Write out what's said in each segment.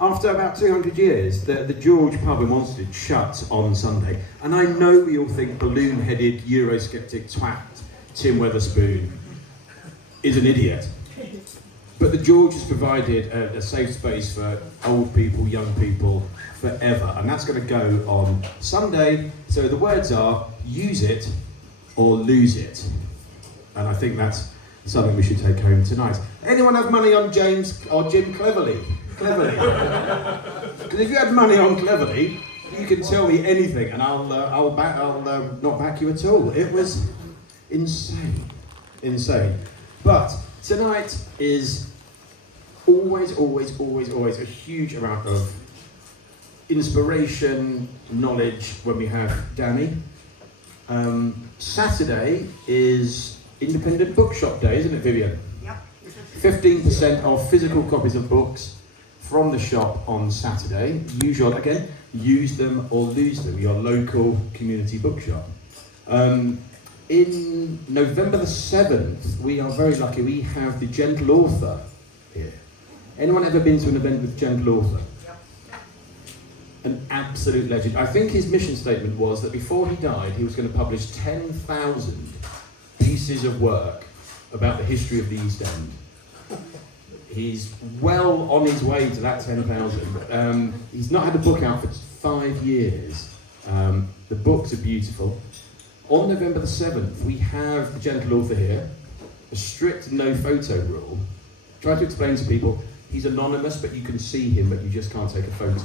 after about 200 years, the George pub in Wanstead shuts on Sunday. And I know we all think balloon-headed Eurosceptic twat Tim Weatherspoon is an idiot. But the George has provided a safe space for old people, young people, forever. And that's going to go on Sunday. So the words are, use it or lose it. And I think that's something we should take home tonight. Anyone have money on James or Jim Cleverly? Cleverly. Because if you had money on Cleverly, you can tell me anything and I'll not back you at all. It was insane. But tonight is always a huge amount of inspiration, knowledge when we have Danny. Saturday is Independent Bookshop Day, isn't it, Vivian? Yep. 15% of physical copies of books from the shop on Saturday. Use them or lose them, your local community bookshop. In November the 7th, we are very lucky, we have the Gentle Author here. Anyone ever been to an event with Gentle Author? Yep. An absolute legend. I think his mission statement was that before he died, he was going to publish 10,000 pieces of work about the history of the East End. He's well on his way to that 10,000. He's not had a book out for 5 years. The books are beautiful. On November the 7th, we have the Gentle Author here, a strict no photo rule. Try to explain to people, he's anonymous, but you can see him, but you just can't take a photo.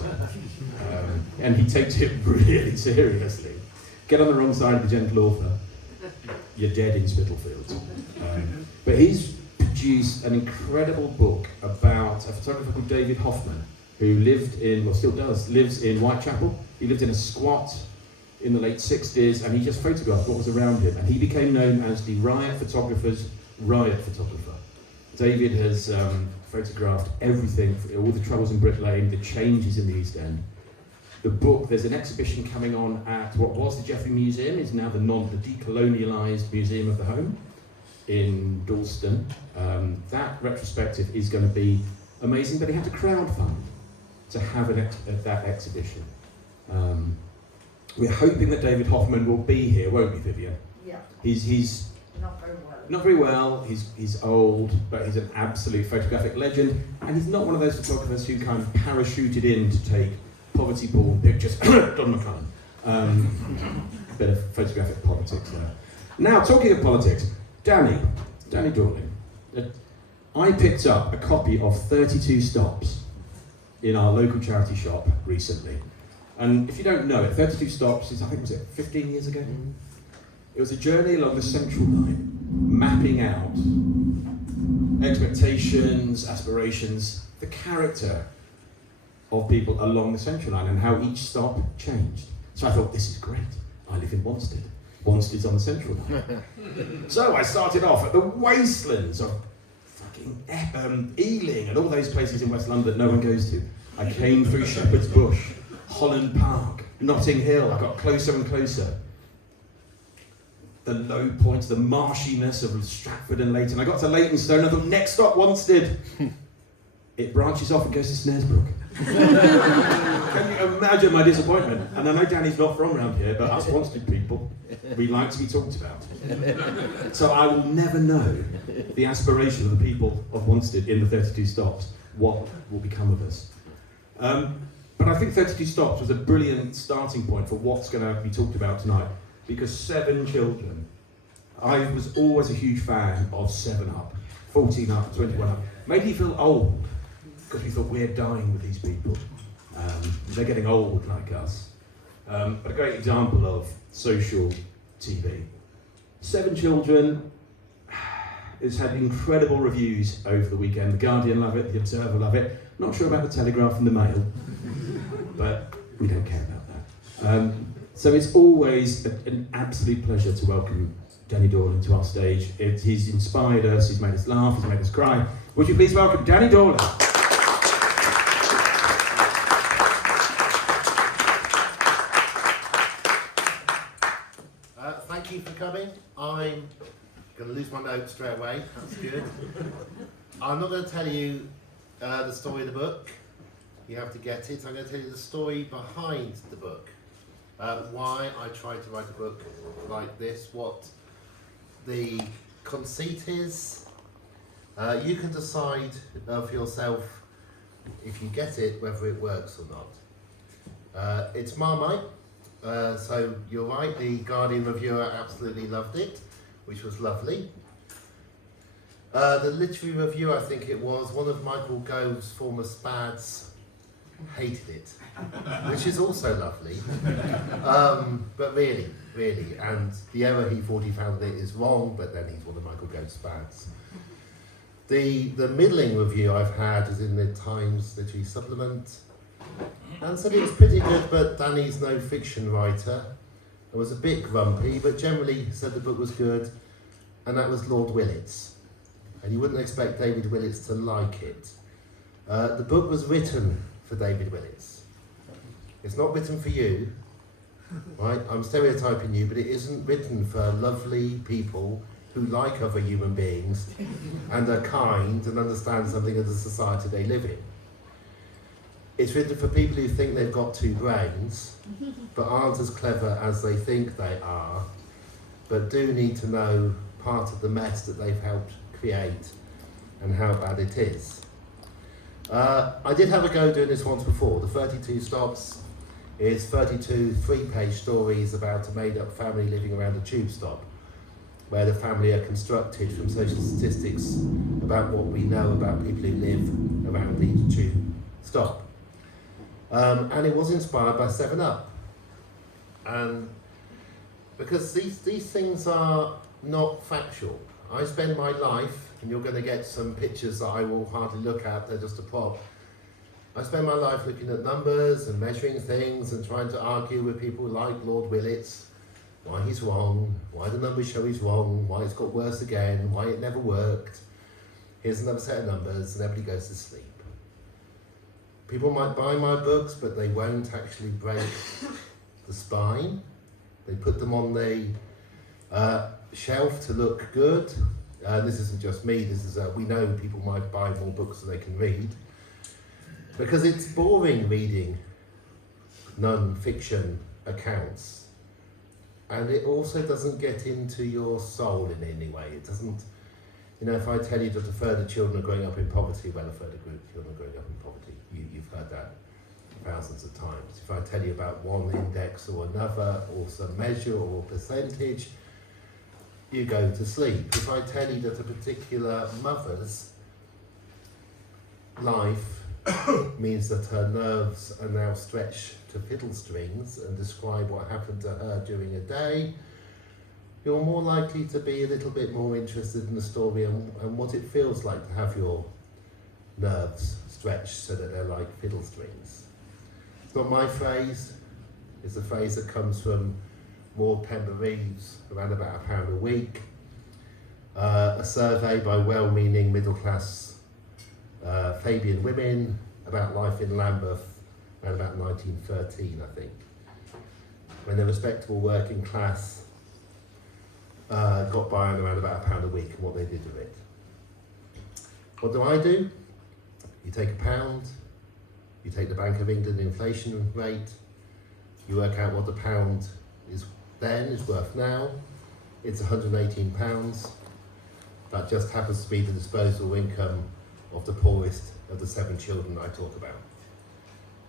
And he takes it really seriously. Get on the wrong side of the Gentle Author, you're dead in Spitalfields. But he's produced an incredible book about a photographer called David Hoffman, who lived in, well still does, lives in Whitechapel. He lived in a squat in the late 60s, and he just photographed what was around him, and he became known as the riot photographer's riot photographer. David has photographed everything, all the troubles in Brick Lane, the changes in the East End. The book, there's an exhibition coming on at what was the Jeffrey Museum, is now the decolonialised Museum of the Home in Dalston. That retrospective is going to be amazing, but he had to crowdfund to have that exhibition. We're hoping that David Hoffman will be here, won't we, Vivian? Yeah. He's not very well. Not very well, he's old, but he's an absolute photographic legend, and he's not one of those photographers who kind of parachuted in to take poverty-born pictures. Don McCullum. Bit of photographic politics there. Now, talking of politics, Danny Dorling. I picked up a copy of 32 Stops in our local charity shop recently. And if you don't know it, 32 Stops is, I think, was it 15 years ago? It was a journey along the Central Line, mapping out expectations, aspirations, the character of people along the Central Line and how each stop changed. So I thought, this is great. I live in Wanstead. Wanstead's on the Central Line. So I started off at the wastelands of fucking Ealing and all those places in West London no one goes to. I came through Shepherd's Bush, Holland Park, Notting Hill. I got closer and closer. The low points, the marshiness of Stratford and Leighton. I got to Leytonstone, I thought, next stop, Wanstead. It branches off and goes to Snaresbrook. Can you imagine my disappointment? And I know Danny's not from around here, but us Wanstead people, we like to be talked about. So I will never know the aspiration of the people of Wanstead in the 32 Stops, what will become of us. But I think 32 Stops was a brilliant starting point for what's going to be talked about tonight. Because 7 children, I was always a huge fan of 7 Up, 14 Up, 21 Up. Made me feel old, because we thought we're dying with these people. They're getting old like us. But a great example of social TV. 7 Children, it's had incredible reviews over the weekend. The Guardian love it, the Observer love it. Not sure about the Telegraph and the Mail, but we don't care about that. So it's always an absolute pleasure to welcome Danny Dorling to our stage. He's inspired us, he's made us laugh, he's made us cry. Would you please welcome Danny Dorling? Thank you for coming. I'm going to lose my notes straight away, that's good. I'm not going to tell you the story of the book. You have to get it. I'm going to tell you the story behind the book. Why I tried to write a book like this, what the conceit is. You can decide for yourself, if you get it, whether it works or not. It's Marmite, so you're right, the Guardian reviewer absolutely loved it, which was lovely. The literary review, I think it was, one of Michael Gove's former spads hated it, which is also lovely. But really, and the error he thought he found it is wrong, but then he's one of Michael Gove's spads. The middling review I've had is in the Times Literary Supplement, and said it was pretty good, but Danny's no fiction writer. It was a bit grumpy, but generally said the book was good, and that was Lord Willits. And you wouldn't expect David Willits to like it. The book was written for David Willits. It's not written for you, right? I'm stereotyping you, but it isn't written for lovely people who like other human beings and are kind and understand something of the society they live in. It's written for people who think they've got two brains, but aren't as clever as they think they are, but do need to know part of the mess that they've helped create and how bad it is. I did have a go doing this once before. The 32 stops is 32 three-page stories about a made-up family living around a tube stop, where the family are constructed from social statistics about what we know about people who live around the tube stop. And it was inspired by 7-Up. And because these things are not factual. I spend my life, and you're going to get some pictures that I will hardly look at, they're just a prop. I spend my life looking at numbers and measuring things and trying to argue with people like Lord Willits, why he's wrong, why the numbers show he's wrong, why it's got worse again, why it never worked. Here's another set of numbers, and everybody goes to sleep. People might buy my books, but they won't actually break the spine. They put them on the shelf to look good. This isn't just me, this is we know people might buy more books than they can read. Because it's boring reading non-fiction accounts. And it also doesn't get into your soul in any way. It doesn't, you know, if I tell you that a third of children are growing up in poverty, well, a third of children are growing up in poverty. You've heard that thousands of times. If I tell you about one index or another, or some measure or percentage, you go to sleep. If I tell you that a particular mother's life means that her nerves are now stretched to fiddle strings and describe what happened to her during a day, you're more likely to be a little bit more interested in the story and what it feels like to have your nerves stretched so that they're like fiddle strings. It's not my phrase, it's a phrase that comes from Maud Pember-Reeves, around about £1 a week. A survey by well-meaning middle-class Fabian women about life in Lambeth around about 1913, I think, when the respectable working class got by on around about £1 a week and what they did with it. What do? You take £1, you take the Bank of England inflation rate, you work out what the pound is worth now, it's £118. That just happens to be the disposable income of the poorest of the 7 children I talk about.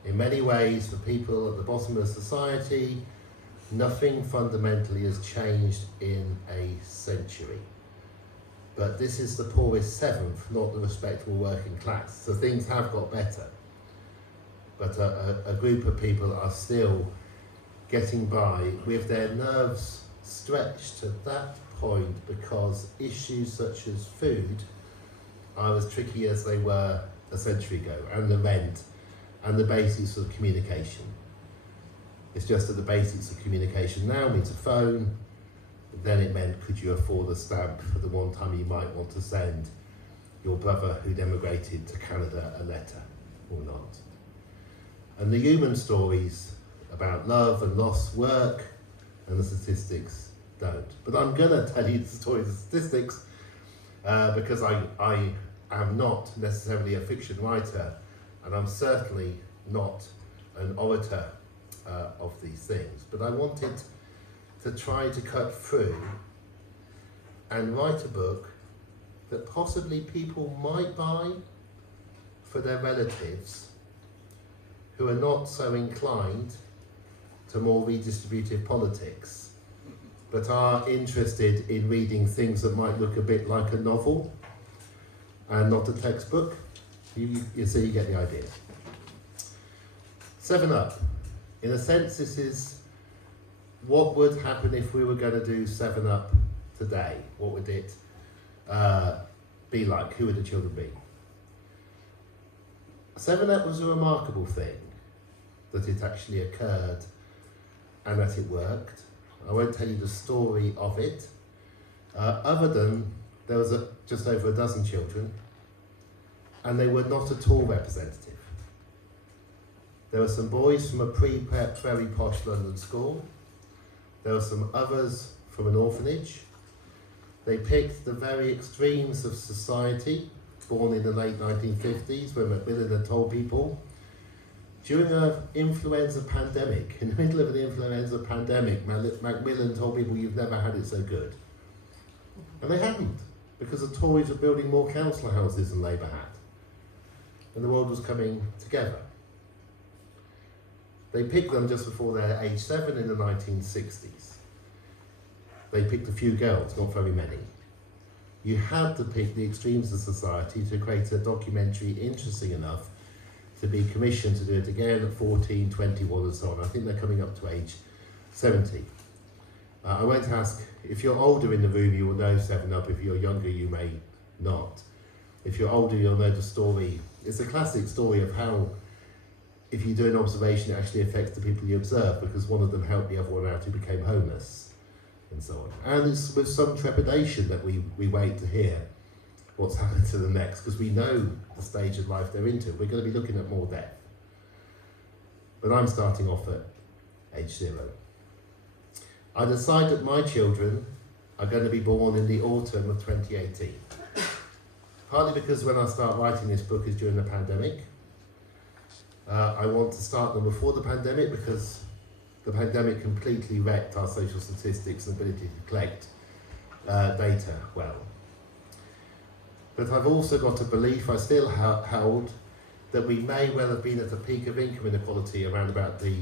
In many ways, for people at the bottom of society, nothing fundamentally has changed in a century. But this is the poorest 7th, not the respectable working class. So things have got better. But a group of people are still getting by with their nerves stretched to that point because issues such as food are as tricky as they were a century ago, and the rent, and the basics of communication. It's just that the basics of communication now means a phone, then it meant could you afford a stamp for the one time you might want to send your brother who'd emigrated to Canada a letter, or not. And the human stories about love and lost work and the statistics don't. But I'm gonna tell you the stories of statistics because I am not necessarily a fiction writer, and I'm certainly not an orator of these things, but I wanted to try to cut through and write a book that possibly people might buy for their relatives who are not so inclined to more redistributive politics, but are interested in reading things that might look a bit like a novel and not a textbook. You see, you get the idea. 7 Up. In a sense, this is what would happen if we were going to do 7 Up today. What would it be like? Who would the children be? 7 Up was a remarkable thing, that it actually occurred and that it worked. I won't tell you the story of it, other than there was just over a dozen children, and they were not at all representative. There were some boys from a pre-prep, very posh London school. There were some others from an orphanage. They picked the very extremes of society, born in the late 1950s, when Macmillan had told people, during an influenza pandemic, in the middle of an influenza pandemic, Macmillan told people, you've never had it so good. And they hadn't, because the Tories were building more council houses than Labour had. And the world was coming together. They picked them just before they're age 7 in the 1960s. They picked a few girls, not very many. You had to pick the extremes of society to create a documentary interesting enough to be commissioned to do it again at 14, 21 and so on. I think they're coming up to age 70. I won't ask, if you're older in the room you will know 7 Up, if you're younger you may not. If you're older you'll know the story. It's a classic story of how, if you do an observation, it actually affects the people you observe, because one of them helped the other one out who became homeless, and so on. And it's with some trepidation that we wait to hear what's happened to the next, because we know the stage of life they're into. We're going to be looking at more death. But I'm starting off at age 0. I decide that my children are going to be born in the autumn of 2018. Partly because when I start writing this book is during the pandemic. I want to start them before the pandemic, because the pandemic completely wrecked our social statistics and ability to collect data well. But I've also got a belief, I still held, that we may well have been at a peak of income inequality around about the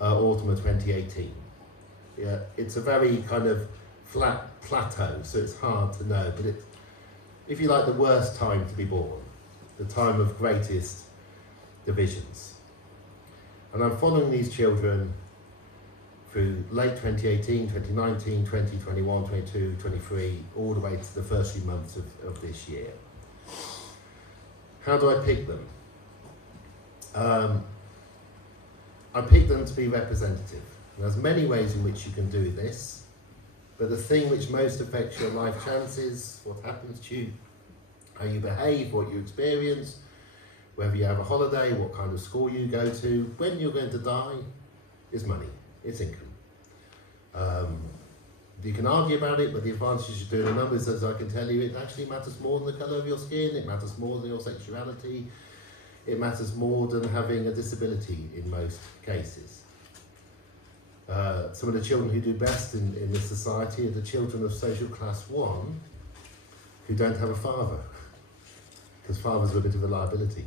autumn of 2018. Yeah, it's a very kind of flat plateau, so it's hard to know, but it's, if you like, the worst time to be born, the time of greatest divisions. And I'm following these children through late 2018, 2019, 2021, 22, 23, all the way to the first few months of this year. How do I pick them? I pick them to be representative. And there's many ways in which you can do this, but the thing which most affects your life chances, what happens to you, how you behave, what you experience, whether you have a holiday, what kind of school you go to, when you're going to die, is money, it's income. You can argue about it, but the advantage of doing the numbers, as I can tell you, it actually matters more than the colour of your skin, it matters more than your sexuality, it matters more than having a disability in most cases. Some of the children who do best in this society are the children of social class 1 who don't have a father, because fathers are a bit of a liability.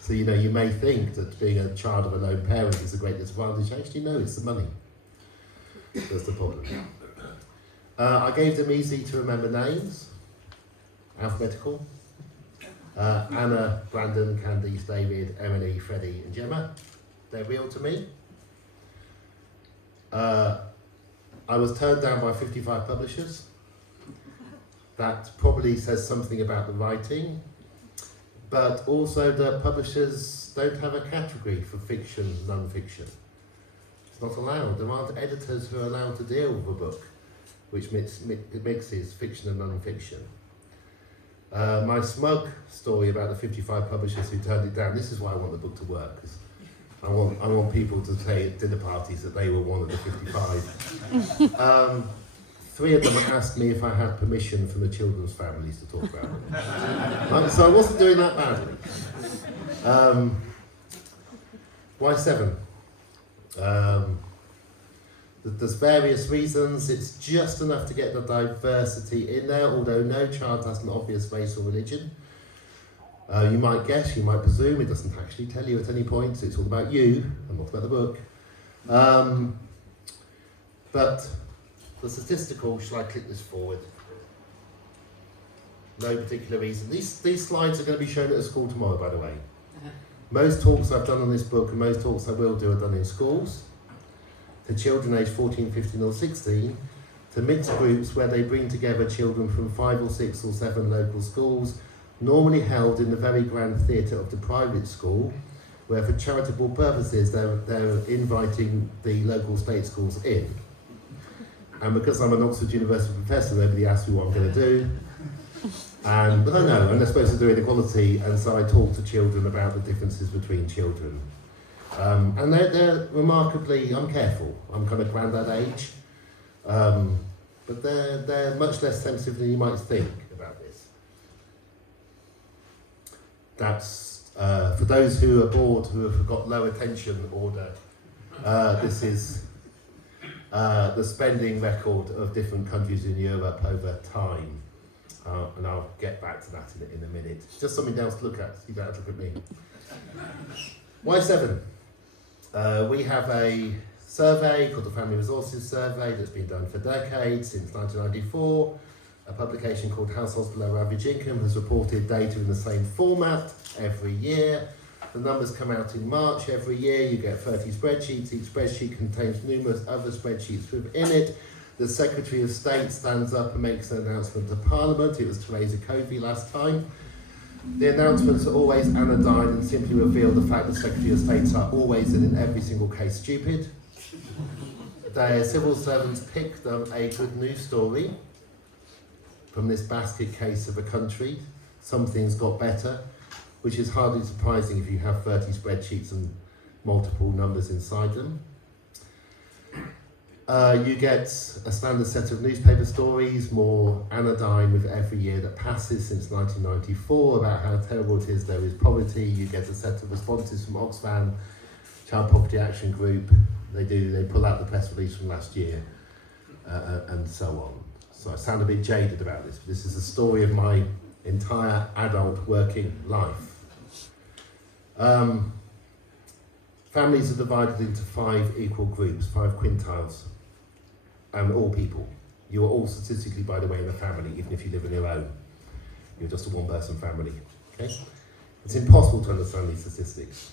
So, you know, you may think that being a child of a lone parent is a great disadvantage. Actually, no, it's the money. That's the problem. I gave them easy to remember names, alphabetical. Anna, Brandon, Candice, David, Emily, Freddie and Gemma. They're real to me. I was turned down by 55 publishers. That probably says something about the writing, but also the publishers don't have a category for fiction, non-fiction. It's not allowed. There aren't editors who are allowed to deal with a book which mixes fiction and non-fiction. My smug story about the 55 publishers who turned it down, this is why I want the book to work. 'Cause I want people to say at dinner parties that they were one of the 55. 3 of them asked me if I had permission from the children's families to talk about them. So I wasn't doing that badly. Why 7? There's various reasons. It's just enough to get the diversity in there, although no child has an obvious race or religion. You might guess, you might presume, it doesn't actually tell you at any point. It's all about you and not about the book. But the statistical, shall I click this forward? No particular reason. These slides are going to be shown at a school tomorrow, by the way. Most talks I've done on this book and most talks I will do are done in schools to children aged 14, 15 or 16, to mixed groups where they bring together children from 5 or 6 or 7 local schools, normally held in the very grand theatre of the private school, where for charitable purposes they're inviting the local state schools in. And because I'm an Oxford University professor, nobody asked me what I'm going to do. But I know, and they're supposed to do inequality, and so I talk to children about the differences between children. And they're remarkably, I'm careful, I'm kind of grandad age, but they're much less sensitive than you might think about this. That's, for those who are bored, who have got low attention order, this is the spending record of different countries in Europe over time. And I'll get back to that in a minute. Just something else to look at. You don't have to look at me. Why 7? We have a survey called the Family Resources Survey that's been done for decades, since 1994. A publication called Households Below Average Income has reported data in the same format every year. The numbers come out in March every year. You get 30 spreadsheets. Each spreadsheet contains numerous other spreadsheets within it. The Secretary of State stands up and makes an announcement to Parliament. It was Theresa Covey last time. The announcements are always anodyne and simply reveal the fact that Secretary of States are always and in every single case stupid. Their civil servants pick them a good news story from this basket case of a country. Some things got better, which is hardly surprising if you have 30 spreadsheets and multiple numbers inside them. You get a standard set of newspaper stories, more anodyne with every year that passes since 1994, about how terrible it is there is poverty. You get a set of responses from Oxfam, Child Poverty Action Group. They pull out the press release from last year, and so on. So I sound a bit jaded about this, but this is the story of my entire adult working life. Families are divided into 5 equal groups, 5 quintiles. And all people. You are all statistically, by the way, in a family, even if you live on your own. You're just a one-person family. Okay? It's impossible to understand these statistics.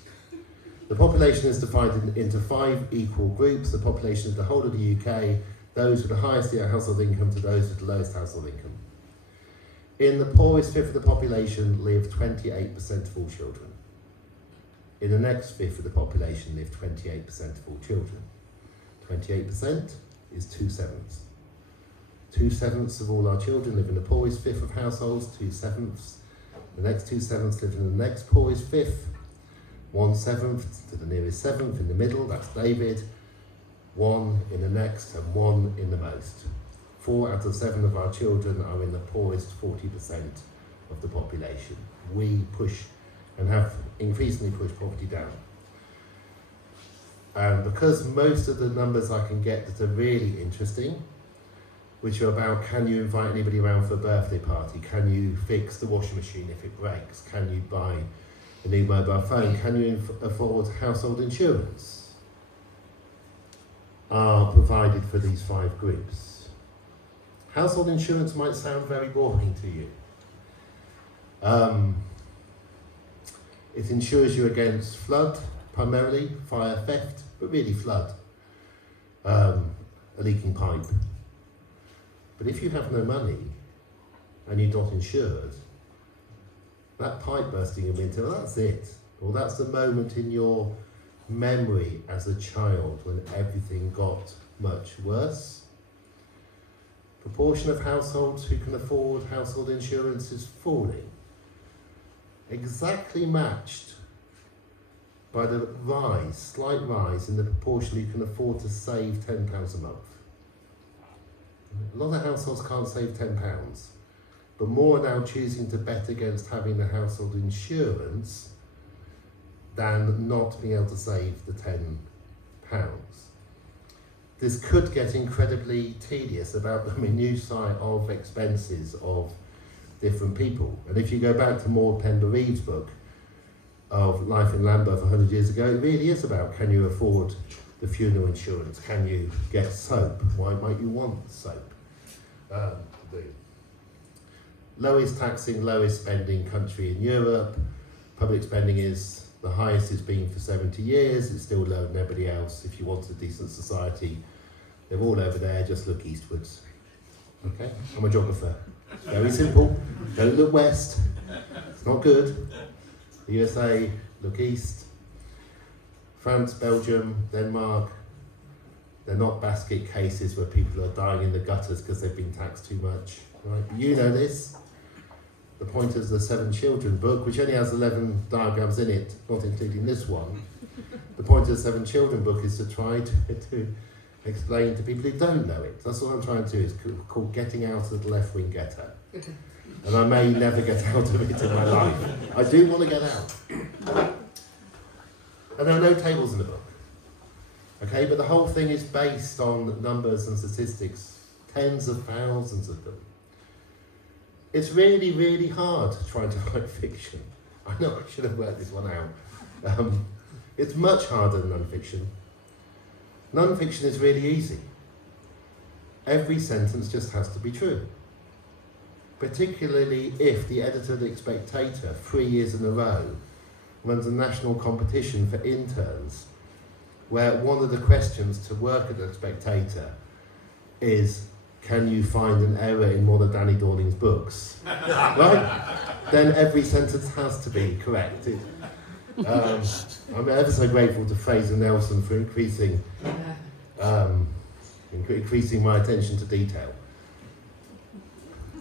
The population is divided into 5 equal groups. The population of the whole of the UK, those with the highest household income to those with the lowest household income. In the poorest fifth of the population live 28% of all children. In the next fifth of the population live 28% of all children. 28% is 2/7. 2/7 of all our children live in the poorest fifth of households, 2/7. The next 2/7 live in the next poorest fifth. 1/7 to the nearest 7th in the middle, that's David. 1 in the next and 1 in the most. 4 out of 7 of our children are in the poorest 40% of the population. We push and have increasingly pushed poverty down. And because most of the numbers I can get that are really interesting, which are about can you invite anybody around for a birthday party, can you fix the washing machine if it breaks, can you buy a new mobile phone, can you afford household insurance, are provided for these 5 groups. Household insurance might sound very boring to you. It insures you against flood, primarily, fire, theft, but really flood, a leaking pipe. But if you have no money and you're not insured, that pipe bursting in winter, well, that's it. Well, that's the moment in your memory as a child when everything got much worse. Proportion of households who can afford household insurance is falling. Exactly matched by the slight rise in the proportion you can afford to save £10 a month. A lot of households can't save £10, but more are now choosing to bet against having the household insurance than not being able to save the £10. This could get incredibly tedious about the minutiae of expenses of different people. And if you go back to Maud Penber-Reeves' book of Life in Lambeth 100 years ago, it really is about, can you afford the funeral insurance? Can you get soap? Why might you want soap? Lowest taxing, lowest spending country in Europe. Public spending is the highest it's been for 70 years. It's still lower than everybody else. If you want a decent society, they're all over there, just look eastwards. Okay, I'm a geographer. Very simple. Don't look west. It's not good. The USA, look east. France, Belgium, Denmark. They're not basket cases where people are dying in the gutters because they've been taxed too much. Right? You know this. The point is the 7 Children book, which only has 11 diagrams in it, not including this one. The point of the 7 Children book is to try to explain to people who don't know it. That's what I'm trying to do, is called Getting Out of the Left-Wing Ghetto. And I may never get out of it in my life. I do want to get out. And there are no tables in the book. Okay, but the whole thing is based on numbers and statistics, tens of thousands of them. It's really, really hard trying to write fiction. I know I should have worked this one out. It's much harder than non-fiction. Non-fiction is really easy. Every sentence just has to be true. Particularly if the editor of The Spectator, 3 years in a row, runs a national competition for interns, where one of the questions to work at The Spectator is, can you find an error in one of Danny Dorling's books? Right? Then every sentence has to be correct. I'm ever so grateful to Fraser Nelson for increasing my attention to detail.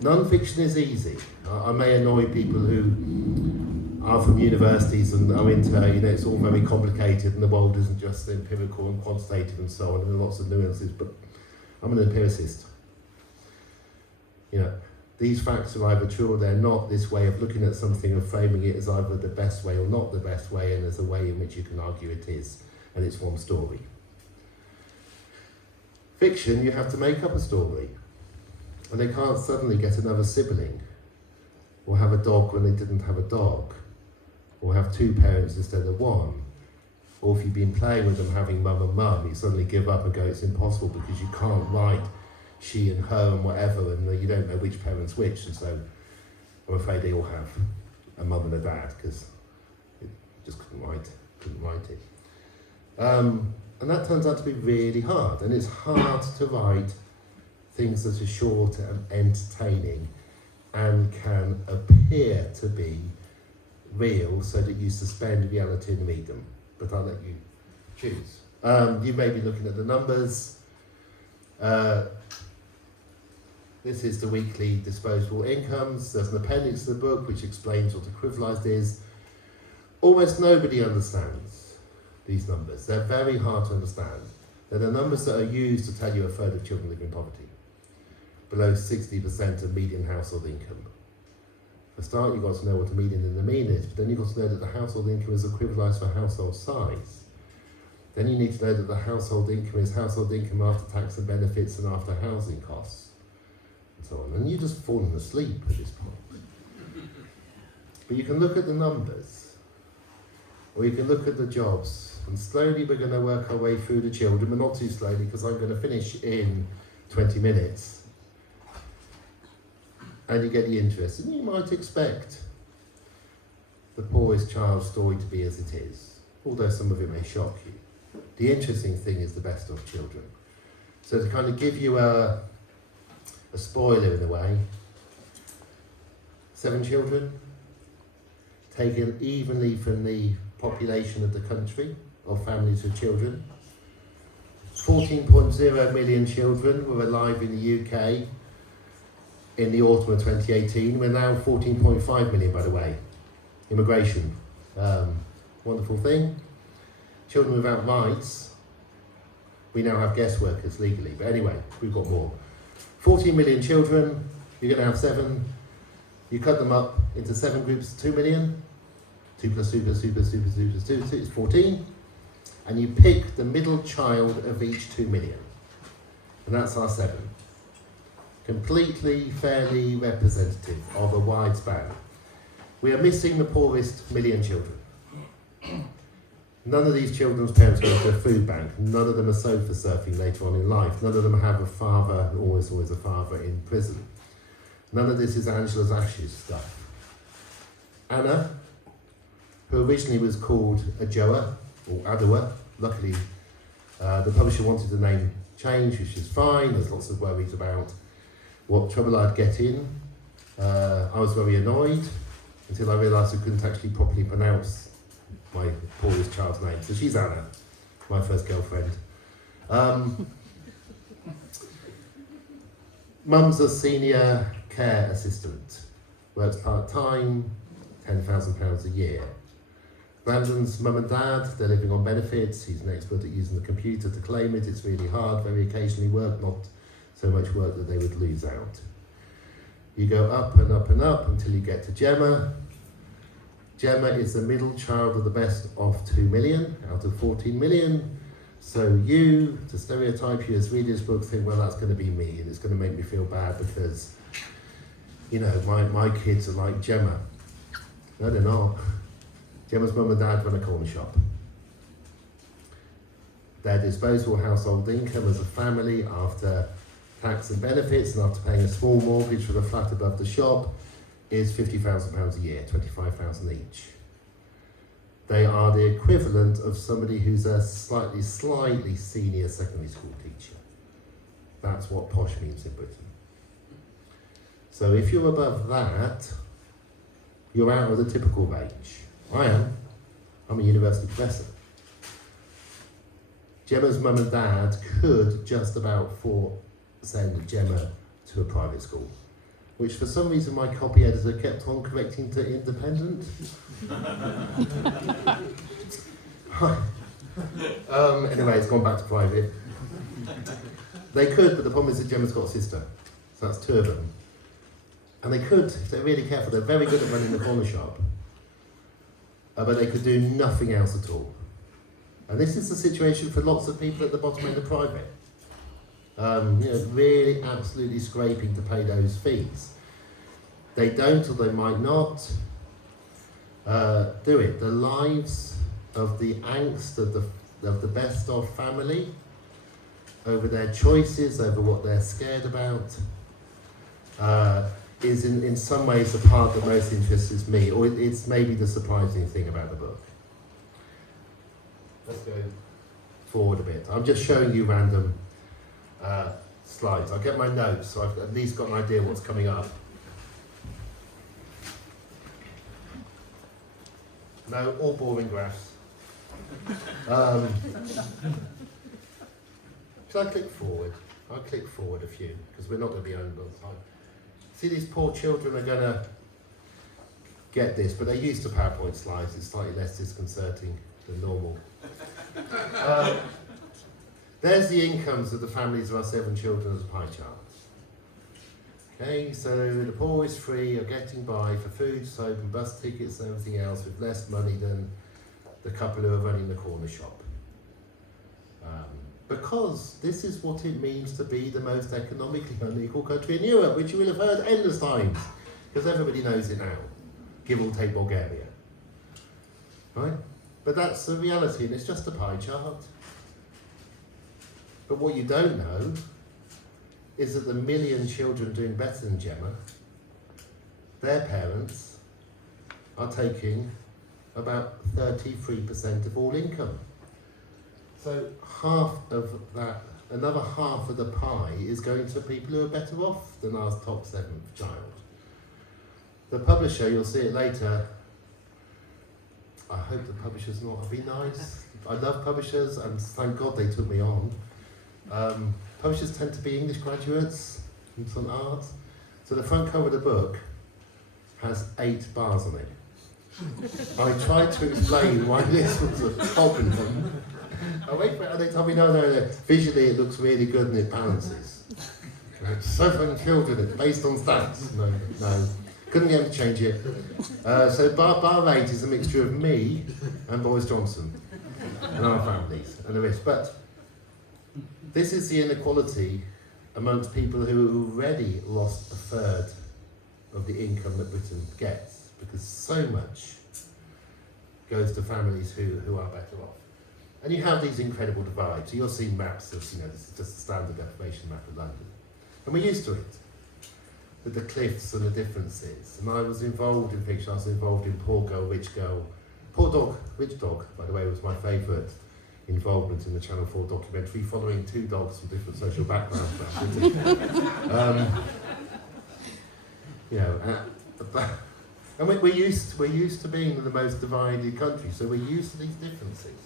Non-fiction is easy. I may annoy people who are from universities and are into, it's all very complicated and the world isn't just empirical and quantitative and so on, and there are lots of nuances, but I'm an empiricist. These facts are either true or they're not. This way of looking at something and framing it as either the best way or not the best way, and there's a way in which you can argue it is, and it's one story. Fiction, you have to make up a story, and they can't suddenly get another sibling, or have a dog when they didn't have a dog, or have 2 parents instead of 1, or if you've been playing with them having mum and mum, you suddenly give up and go, it's impossible because you can't write she and her and whatever, and you don't know which parent's which, and so I'm afraid they all have a mum and a dad because it just couldn't write it. And that turns out to be really hard, and it's hard to write things that are short and entertaining and can appear to be real so that you suspend reality and read them, but I'll let you choose. You may be looking at the numbers. This is the weekly disposable incomes. There's an appendix to the book which explains what equivalized is. Almost nobody understands these numbers. They're very hard to understand. They're the numbers that are used to tell you a third of children live in poverty, below 60% of median household income. For a start, you've got to know what a median and a mean is, but then you've got to know that the household income is equivalized for household size. Then you need to know that the household income is household income after tax and benefits and after housing costs. So on, and you're just falling asleep at this point. But you can look at the numbers, or you can look at the jobs, and slowly we're going to work our way through the children, but not too slowly because I'm going to finish in 20 minutes. And you get the interest, and you might expect the poorest child's story to be as it is, although some of it may shock you. The interesting thing is the best of children. So to kind of give you a spoiler in a way, 7 children, taken evenly from the population of the country, of families with children. 14.0 million children were alive in the UK in the autumn of 2018. We're now 14.5 million, by the way. Immigration, wonderful thing. Children without rights, we now have guest workers legally, but anyway, we've got more. 14 million children, you're going to have 7. You cut them up into 7 groups, 2 million. 2 plus 2 plus 2 plus 2 plus 2 plus 2 plus 2 is 14. And you pick the middle child of each 2 million. And that's our 7. Completely, fairly representative of a wide span. We are missing the poorest million children. None of these children's parents go to a food bank. None of them are sofa surfing later on in life. None of them have a father, always a father in prison. None of this is Angela's Ashes stuff. Anna, who originally was called Ajoa, or Adoa, luckily the publisher wanted the name change, which is fine. There's lots of worries about what trouble I'd get in. I was very annoyed until I realised I couldn't actually properly pronounce my poorest child's name. So she's Anna, my first girlfriend. Mum's a senior care assistant, works part-time, £10,000 a year. Brandon's mum and dad, they're living on benefits. He's an expert at using the computer to claim it. It's really hard, very occasionally work, not so much work that they would lose out. You go up and up and up until you get to Gemma. Gemma is the middle child of the best of 2 million out of 14 million. So you, to stereotype you as reading this book, think, well, that's going to be me, and it's going to make me feel bad because, you know, my kids are like Gemma. No, they're not. Gemma's mum and dad run a corner shop. Their disposable household income as a family after tax and benefits and after paying a small mortgage for the flat above the shop is £50,000 a year, £25,000 each. They are the equivalent of somebody who's a slightly senior secondary school teacher. That's what posh means in Britain. So if you're above that, you're out of the typical range. I am. I'm a university professor. Gemma's mum and dad could just about send Gemma to a private school, which for some reason my copy editor kept on correcting to independent. Anyway, it's gone back to private. They could, but the problem is that Gemma's got a sister, so that's 2 of them. And they could, if they're really careful, they're very good at running the corner shop, but they could do nothing else at all. And this is the situation for lots of people at the bottom end of private. Really absolutely scraping to pay those fees. They don't, or they might not do it. The lives of the angst of the best of family over their choices, over what they're scared about, is in some ways the part that most interests me, or it's maybe the surprising thing about the book. Let's go forward a bit. I'm just showing you random slides. I'll get my notes so I've at least got an idea what's coming up. No, all boring graphs. Should I click forward? I'll click forward a few because we're not going to be on all the time. See, these poor children are going to get this, but they're used to PowerPoint slides. It's slightly less disconcerting than normal. There's the incomes of the families of our 7 children as a pie chart. Okay, so the poorest 3 are getting by for food, soap and bus tickets and everything else with less money than the couple who are running the corner shop. Because this is what it means to be the most economically unequal country in Europe, which you will have heard endless times, because everybody knows it now, give or take Bulgaria. Right? But that's the reality, and it's just a pie chart. But what you don't know is that the million children doing better than Gemma, their parents are taking about 33% of all income. So half of that, another half of the pie is going to people who are better off than our top 7th child. The publisher, you'll see it later, I hope the publisher's not be nice. I love publishers and thank God they took me on. Publishers tend to be English graduates in some art. So the front cover of the book has 8 bars on it. I tried to explain why this was a problem. I wait for it and they tell me no, visually it looks really good and it balances. 7 children, it's based on stats. No. Couldn't get him to change it. So bar 8 is a mixture of me and Boris Johnson and our families and the rest. But this is the inequality amongst people who already lost a third of the income that Britain gets, because so much goes to families who are better off. And you have these incredible divides. So you'll see maps of, this is just a standard deprivation map of London. And we're used to it, with the cliffs and the differences. And I was involved in fiction, I was involved in Poor Girl, Rich Girl. Poor Dog, Rich Dog, by the way, was my favourite involvement in the Channel 4 documentary, following 2 dogs from different social backgrounds. And we're used to being the most divided country, so we're used to these differences.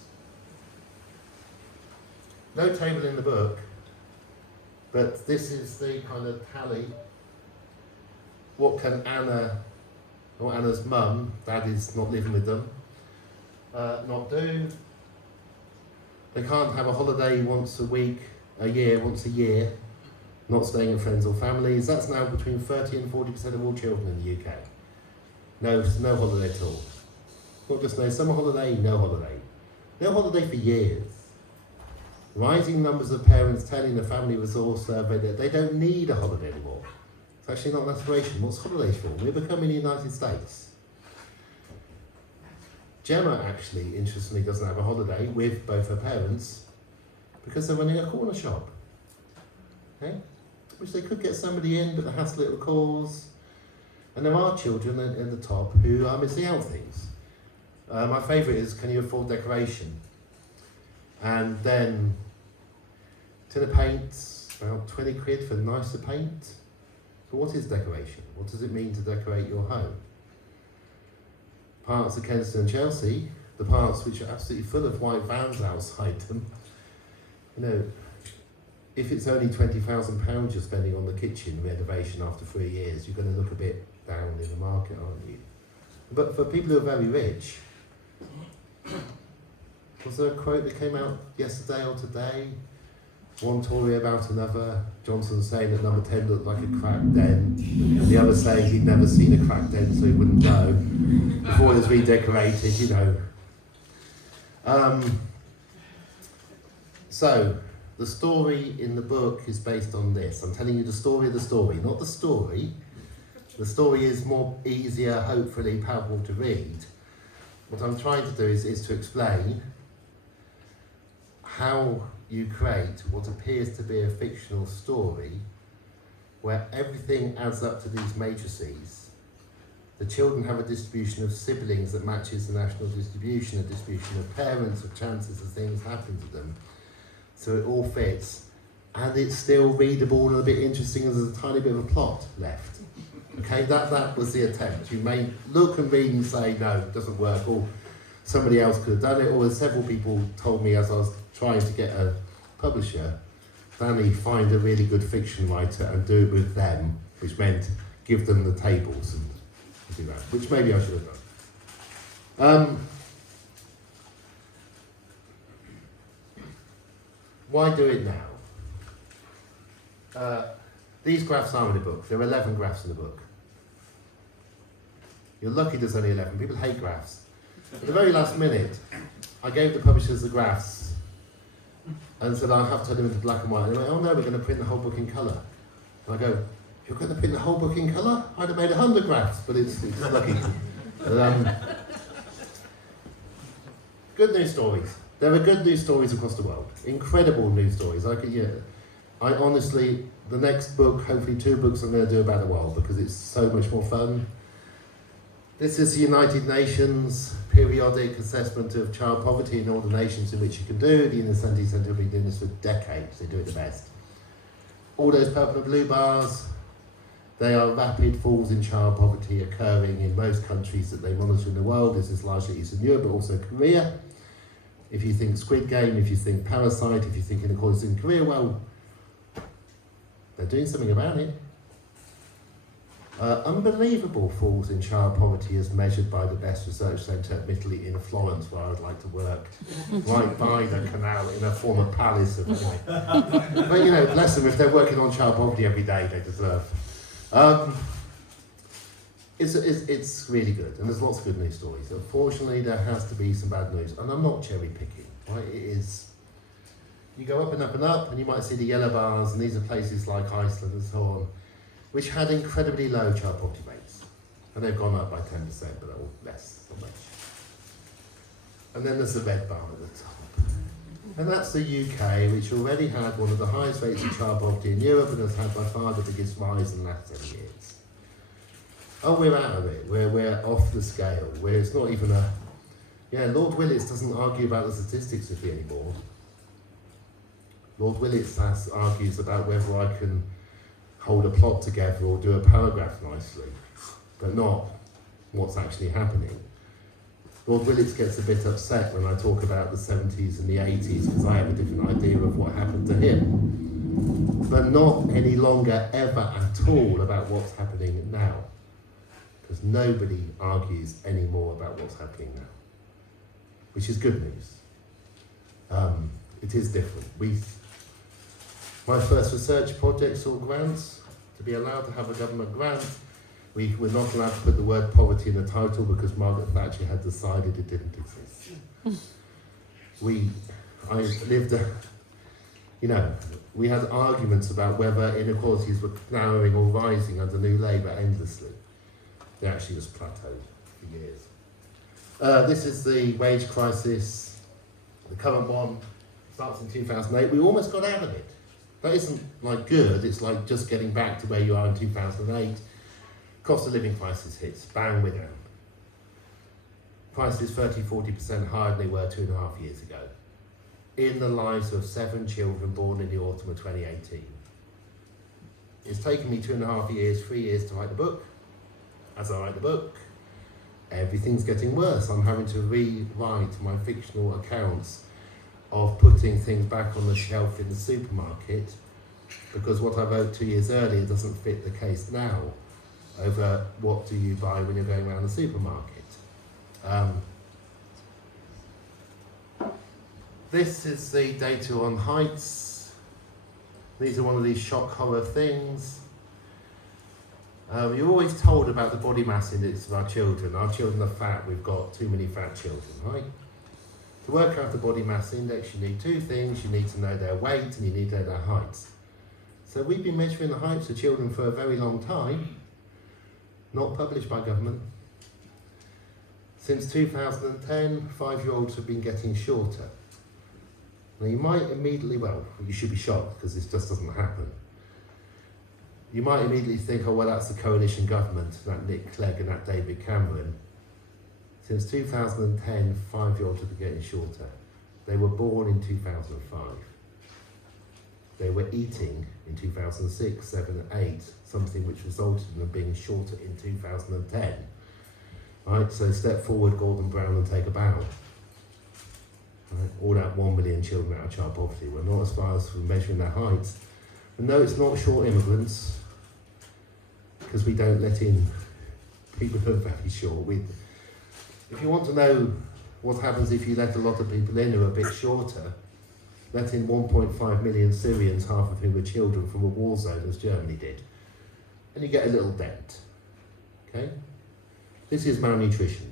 No table in the book, but this is the kind of tally. What can Anna, or Anna's mum, Dad is not living with them, not do? They can't have a holiday once a year, not staying at friends or families. That's now between 30 and 40% of all children in the UK. No holiday at all. Not just no summer holiday, no holiday. No holiday for years. Rising numbers of parents telling the Family Resource Survey that they don't need a holiday anymore. It's actually not an aspiration. What's holidays for? We're becoming the United States. Gemma actually, interestingly, doesn't have a holiday with both her parents because they're running a corner shop. Okay? Which they could get somebody in, but the hassle it will cause. And there are children in the top who are missing out things. My favourite is, can you afford decoration? And then tin of paint, about 20 quid for nicer paint. But what is decoration? What does it mean to decorate your home? Parts of Kensington and Chelsea, the parts which are absolutely full of white vans outside them, if it's only £20,000 you're spending on the kitchen renovation after 3 years, you're going to look a bit down in the market, aren't you? But for people who are very rich, was there a quote that came out yesterday or today? One Tory about another, Johnson saying that number 10 looked like a cracked den, and the other saying he'd never seen a cracked den so he wouldn't know, before it was redecorated, So, the story in the book is based on this. I'm telling you the story of the story, not the story. The story is more easier, hopefully, palatable to read. What I'm trying to do is to explain how you create what appears to be a fictional story where everything adds up to these matrices. The children have a distribution of siblings that matches the national distribution, a distribution of parents, of chances of things happening to them. So it all fits. And it's still readable and a bit interesting, and there's a tiny bit of a plot left. Okay, that was the attempt. You may look and read and say, no, it doesn't work, or somebody else could have done it, or as several people told me as I was trying to get a publisher, Danny, find a really good fiction writer and do it with them, which meant give them the tables and do that, which maybe I should have done. Why do it now? These graphs are in the book. There are 11 graphs in the book. You're lucky there's only 11. People hate graphs. At the very last minute, I gave the publishers the graphs and said I'll have to turn them into black and white. And they went, oh no, we're going to print the whole book in colour. And I go, you're going to print the whole book in colour? I'd have made 100 graphs, but it's lucky. Good news stories. There are good news stories across the world. Incredible news stories. I honestly, the next book, hopefully 2 books I'm going to do about the world because it's so much more fun. This is the United Nations periodic assessment of child poverty in all the nations in which you can do. The Innocenti Centre have been doing this for decades. They do it the best. All those purple and blue bars, they are rapid falls in child poverty occurring in most countries that they monitor in the world. This is largely Eastern Europe, but also Korea. If you think Squid Game, if you think Parasite, if you think inequality in Korea, well, they're doing something about it. Unbelievable falls in child poverty as measured by the best research centre, admittedly in Florence, where I would like to work, right by the canal in a former palace. Anyway. But bless them, if they're working on child poverty every day, they deserve. It's really good, and there's lots of good news stories. Unfortunately, there has to be some bad news, and I'm not cherry picking. Right? It is. You go up and up and up, and you might see the yellow bars, and these are places like Iceland and so on, which had incredibly low child poverty rates, and they've gone up by 10%, but they're all less, not much. And then there's the red bar at the top, and that's the UK, which already had one of the highest rates of child poverty in Europe, and has had by far the biggest rise in the last 10 years. Oh, we're out of it. We're off the scale. It's not even a. Yeah, Lord Willis doesn't argue about the statistics with me anymore. Lord Willis argues about whether I can hold a plot together or do a paragraph nicely, but not what's actually happening. Lord Willis gets a bit upset when I talk about the 70s and the 80s because I have a different idea of what happened to him, but not any longer ever at all about what's happening now. Because nobody argues anymore about what's happening now, which is good news. It is different. My first research project saw grants. To be allowed to have a government grant, we were not allowed to put the word poverty in the title because Margaret Thatcher had decided it didn't exist. We had arguments about whether inequalities were narrowing or rising under New Labour endlessly. They actually just plateaued for years. This is the wage crisis. The current one starts in 2008. We almost got out of it. That isn't like good, it's like just getting back to where you are in 2008. Cost of living crisis hits, bang, we're down. Prices 30-40% higher than they were 2.5 years ago. In the lives of 7 children born in the autumn of 2018. It's taken me 2.5 years, 3 years to write the book. As I write the book, everything's getting worse. I'm having to rewrite my fictional accounts of putting things back on the shelf in the supermarket because what I wrote 2 years earlier doesn't fit the case now over what do you buy when you're going around the supermarket. This is the data on heights. These are one of these shock horror things. You're always told about the body mass index of our children. Our children are fat, we've got too many fat children, right? To work out the body mass index, you need 2 things. You need to know their weight and you need to know their heights. So we've been measuring the heights of children for a very long time, not published by government. Since 2010, 5-year-olds have been getting shorter. Now you might immediately, you should be shocked because this just doesn't happen. You might immediately think, oh well, that's the coalition government, that Nick Clegg and that David Cameron. Since 2010, 5-year-olds have been getting shorter. They were born in 2005. They were eating in 2006, 7, 8, something which resulted in them being shorter in 2010. Right, so step forward, Gordon Brown, and take a bow. Right, all that 1 million children out of child poverty. We're not as far as we're measuring their heights. And no, it's not short immigrants, because we don't let in people who are very short. If you want to know what happens if you let a lot of people in who are a bit shorter, let in 1.5 million Syrians, half of whom were children from a war zone, as Germany did. And you get a little dent. Okay? This is malnutrition.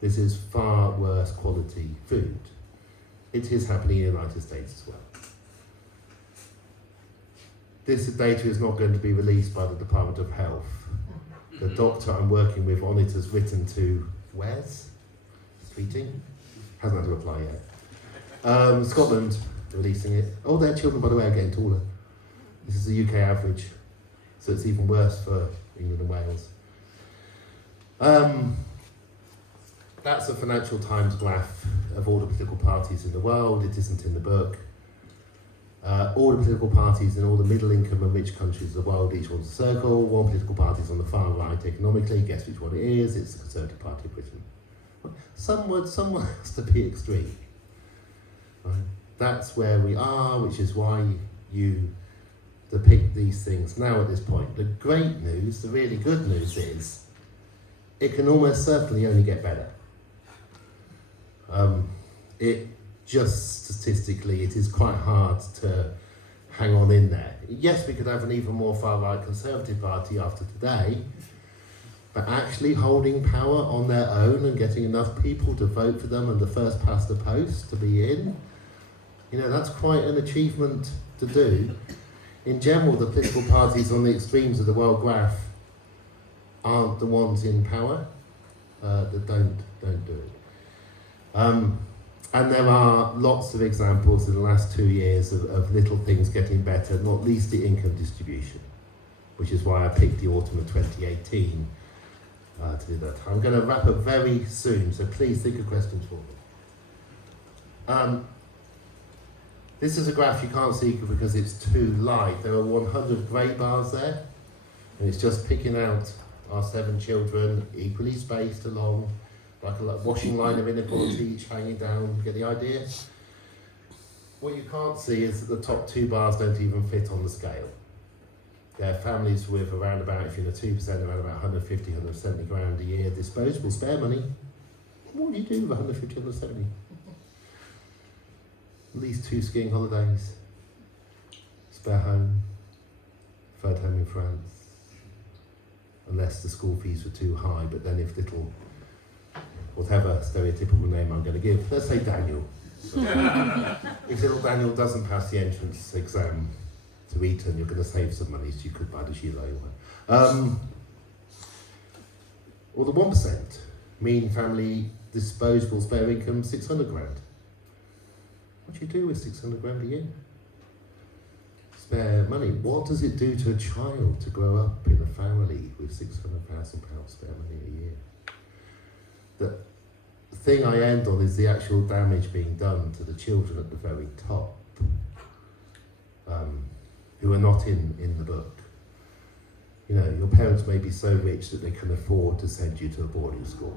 This is far worse quality food. It is happening in the United States as well. This data is not going to be released by the Department of Health. The doctor I'm working with on it has written to Wes, tweeting, hasn't had a reply yet. Scotland releasing it. Oh, their children, by the way, are getting taller. This is the UK average, so it's even worse for England and Wales. That's a Financial Times graph of all the political parties in the world. It isn't in the book. All the political parties in all the middle income and rich countries of the world, each one's a circle. One political party is on the far right economically. Guess which one it is? It's the Conservative Party of Britain. Someone has to be extreme. Right? That's where we are, which is why you depict these things now at this point. The great news, the really good news is, it can almost certainly only get better. Just statistically, it is quite hard to hang on in there. Yes, we could have an even more far-right Conservative Party after today, but actually holding power on their own and getting enough people to vote for them and the first past the post to be in, that's quite an achievement to do. In general, the political parties on the extremes of the world graph aren't the ones in power that don't do it. And there are lots of examples in the last 2 years of little things getting better, not least the income distribution, which is why I picked the autumn of 2018 to do that. I'm going to wrap up very soon, so please think of questions for me. This is a graph you can't see because it's too light. There are 100 grey bars there, and it's just picking out our 7 children, equally spaced along, like a washing line of inequality, each hanging down. Get the idea? What you can't see is that the top 2 bars don't even fit on the scale. They're families with around about, if you're in the 2%, around about 150, 170 grand a year disposable spare money. What do you do with 150, 170? At least 2 skiing holidays, spare home, third home in France, unless the school fees were too high, but then if little, whatever stereotypical name I'm going to give, let's say Daniel. If little Daniel doesn't pass the entrance exam to Eton, you're going to save some money, so you could buy the Sheila one. Or the 1%, mean family disposable spare income 600 grand. What do you do with 600 grand a year? Spare money. What does it do to a child to grow up in a family with £600,000 spare money a year? The thing I end on is the actual damage being done to the children at the very top, who are not in the book. Your parents may be so rich that they can afford to send you to a boarding school.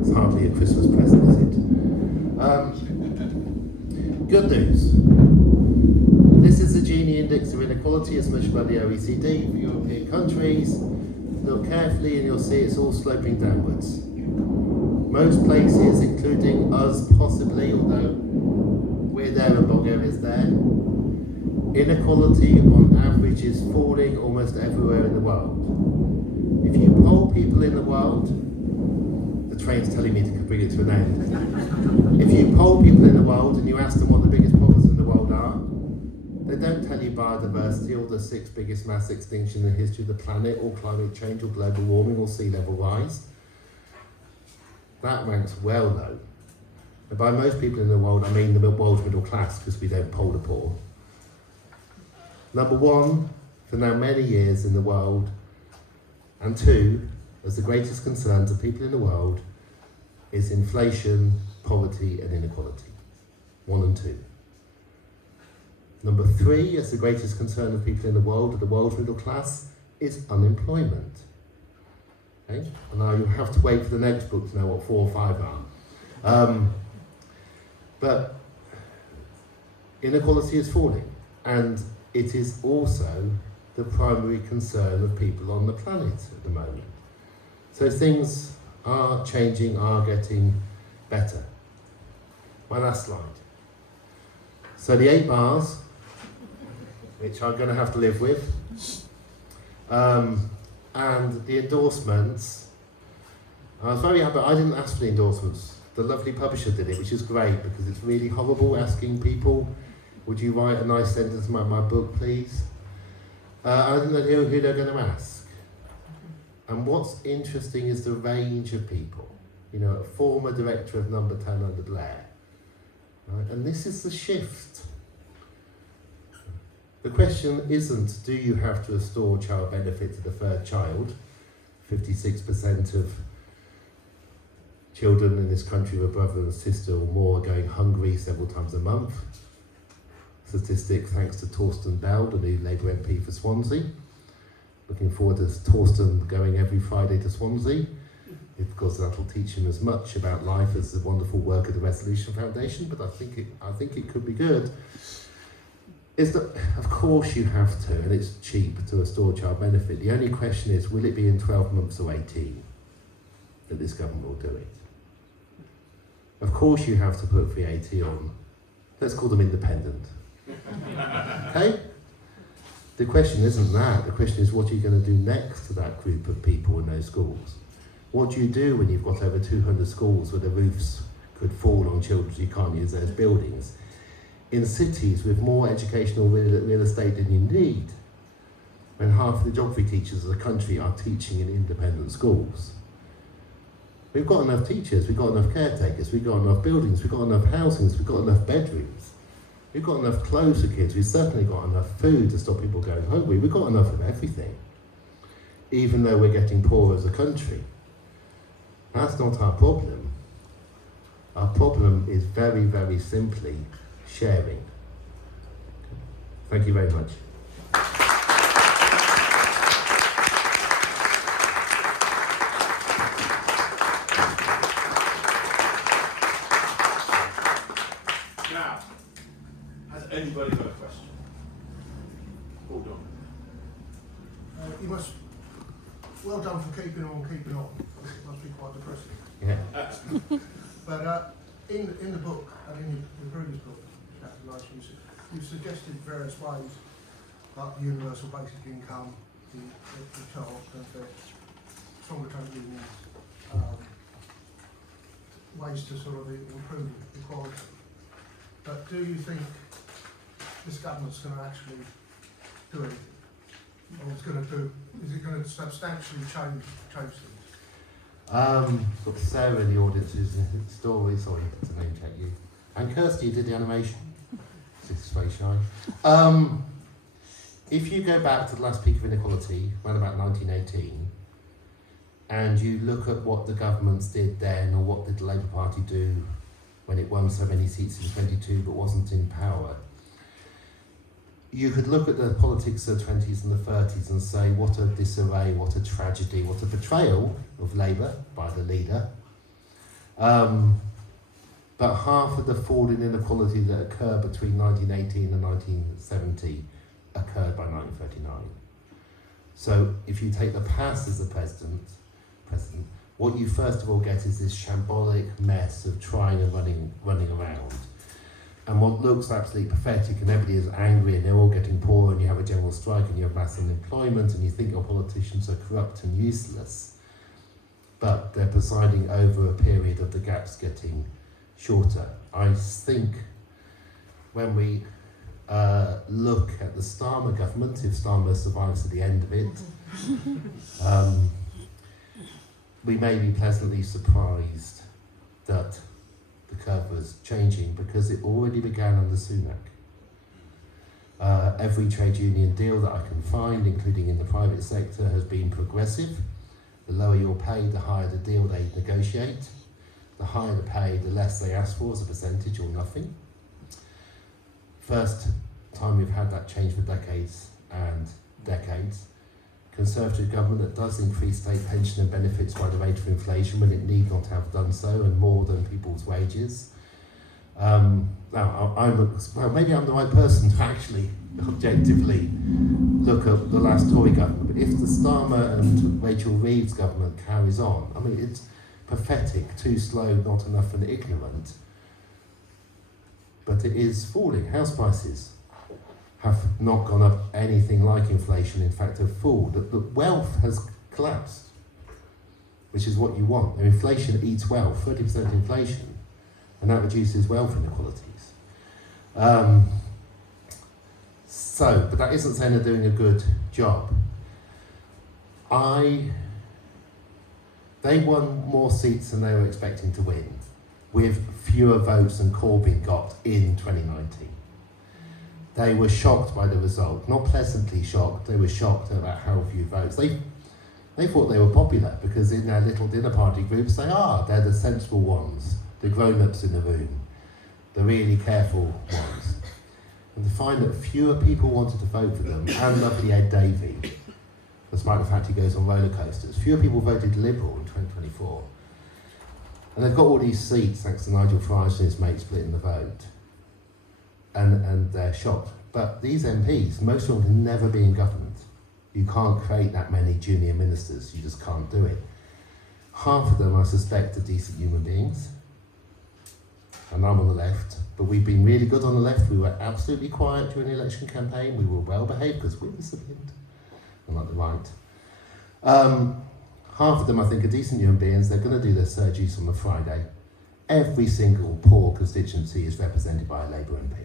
It's hardly a Christmas present, is it? Good news. This is the Gini Index of Inequality as measured by the OECD for European countries. Look carefully and you'll see it's all sloping downwards. Most places, including us possibly, although we're there and Bulgaria's there, inequality on average is falling almost everywhere in the world. If you poll people in the world, the train's telling me to bring it to an end. If you poll people in the world and you ask them what the biggest problems in the world are, they don't tell you biodiversity or the 6 biggest mass extinctions in the history of the planet, or climate change, or global warming, or sea level rise. That ranks well low. And by most people in the world, I mean the world's middle class, because we don't poll the poor. Number 1, for now many years in the world, and 2, as the greatest concerns of people in the world, is inflation, poverty, and inequality. 1 and 2. Number 3, as the greatest concern of people in the world, of the world's middle class, is unemployment. Okay? And now you have to wait for the next book to know what 4 or 5 are. But inequality is falling, and it is also the primary concern of people on the planet at the moment. So things are changing, are getting better. My last slide. So the 8 bars, which I'm going to have to live with, and the endorsements. I was very happy. I didn't ask for the endorsements. The lovely publisher did it, which is great, because it's really horrible asking people, would you write a nice sentence about my book, please? I didn't know who they're going to ask. And what's interesting is the range of people. A former director of Number 10 under Blair. Right? And this is the shift. The question isn't, do you have to restore child benefit to the 3rd child? 56% of children in this country with a brother and sister or more are going hungry several times a month. Statistic thanks to Torsten Bell, the new Labour MP for Swansea. Looking forward to Torsten going every Friday to Swansea, because that'll teach him as much about life as the wonderful work of the Resolution Foundation, but I think it could be good. Is that, of course you have to, and it's cheap to restore child benefit. The only question is, will it be in 12 months or 18 that this government will do it? Of course you have to put VAT on, let's call them independent. Okay? the question isn't that. The question is, what are you going to do next to that group of people in those schools? What do you do when you've got over 200 schools where the roofs could fall on children, you can't use those buildings? In cities with more educational real estate than you need, when half of the geography teachers of the country are teaching in independent schools. We've got enough teachers, we've got enough caretakers, we've got enough buildings, we've got enough housings, we've got enough bedrooms, we've got enough clothes for kids, we've certainly got enough food to stop people going hungry, we've got enough of everything, even though we're getting poorer as a country. That's not our problem. Our problem is very, very simply sharing. Thank you very much. Now, has anybody got a question? Hold on. You must, well done for keeping on keeping on. It must be quite depressing. Yeah. But in the book, and in the previous book, you suggested various ways, like the universal basic income, the child benefit, stronger trade unions, ways to sort of improve equality. But do you think this government's going to actually do anything? Or is it going to substantially change things? Got Sarah in the audience who's in the story, sorry to name check you. And Kirsty, you did the animation. This is very shy. If you go back to the last peak of inequality, around about 1918, and you look at what the governments did then, or what did the Labour Party do when it won so many seats in 22 but wasn't in power, you could look at the politics of the 20s and the 30s and say, what a disarray, what a tragedy, what a betrayal of Labour by the leader. But half of the fall in inequality that occurred between 1918 and 1970 occurred by 1939. So if you take the past as the president, what you first of all get is this shambolic mess of trying and running around. And what looks absolutely pathetic, and everybody is angry and they're all getting poor, and you have a general strike and you have mass unemployment, and you think your politicians are corrupt and useless, but they're presiding over a period of the gaps getting shorter. I think when we look at the Starmer government, if Starmer survives to the end of it, we may be pleasantly surprised that the curve was changing, because it already began under Sunak. Every trade union deal that I can find, including in the private sector, has been progressive. The lower your pay, the higher the deal they negotiate. The higher the pay, the less they ask for as a percentage, or nothing. First time we've had that change for decades and decades. Conservative government that does increase state pension and benefits by the rate of inflation when it need not have done so, and more than people's wages. Now, maybe I'm the right person to actually objectively look at the last Tory government, but if the Starmer and Rachel Reeves government carries on, I mean, it's pathetic, too slow, not enough, and ignorant, but it is falling. House prices have not gone up anything like inflation, in fact have fallen. The wealth has collapsed, which is what you want. And inflation eats wealth, 30% inflation, and that reduces wealth inequalities. But that isn't saying they're doing a good job. They won more seats than they were expecting to win, with fewer votes than Corbyn got in 2019. They were shocked by the result, not pleasantly shocked, they were shocked about how few votes. They thought they were popular, because in their little dinner party groups they're the sensible ones, the grown-ups in the room, the really careful ones. And to find that fewer people wanted to vote for them, and lovely Ed Davey, despite the fact he goes on roller coasters, fewer people voted Liberal in 2024. And they've got all these seats thanks to Nigel Farage and his mate splitting the vote. And they're shocked. But these MPs, most of them can never be in government. You can't create that many junior ministers, you just can't do it. Half of them, I suspect, are decent human beings, and I'm on the left, But we've been really good on the left. We were absolutely quiet during the election campaign. We were well behaved because we're disciplined, unlike the right. Half of them, I think, are decent human beings. They're going to do their surgeries on a Friday. Every single poor constituency is represented by a Labour MP.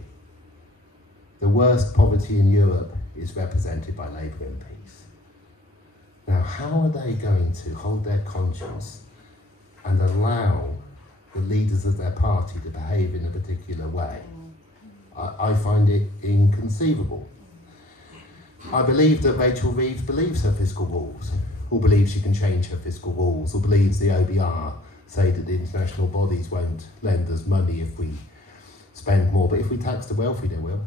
The worst poverty in Europe is represented by Labour MPs. Now, how are they going to hold their conscience and allow the leaders of their party to behave in a particular way? I find it inconceivable. I believe that Rachel Reeves believes her fiscal rules, or believes she can change her fiscal rules, or believes the OBR say that the international bodies won't lend us money if we spend more, but if we tax the wealthy, they will.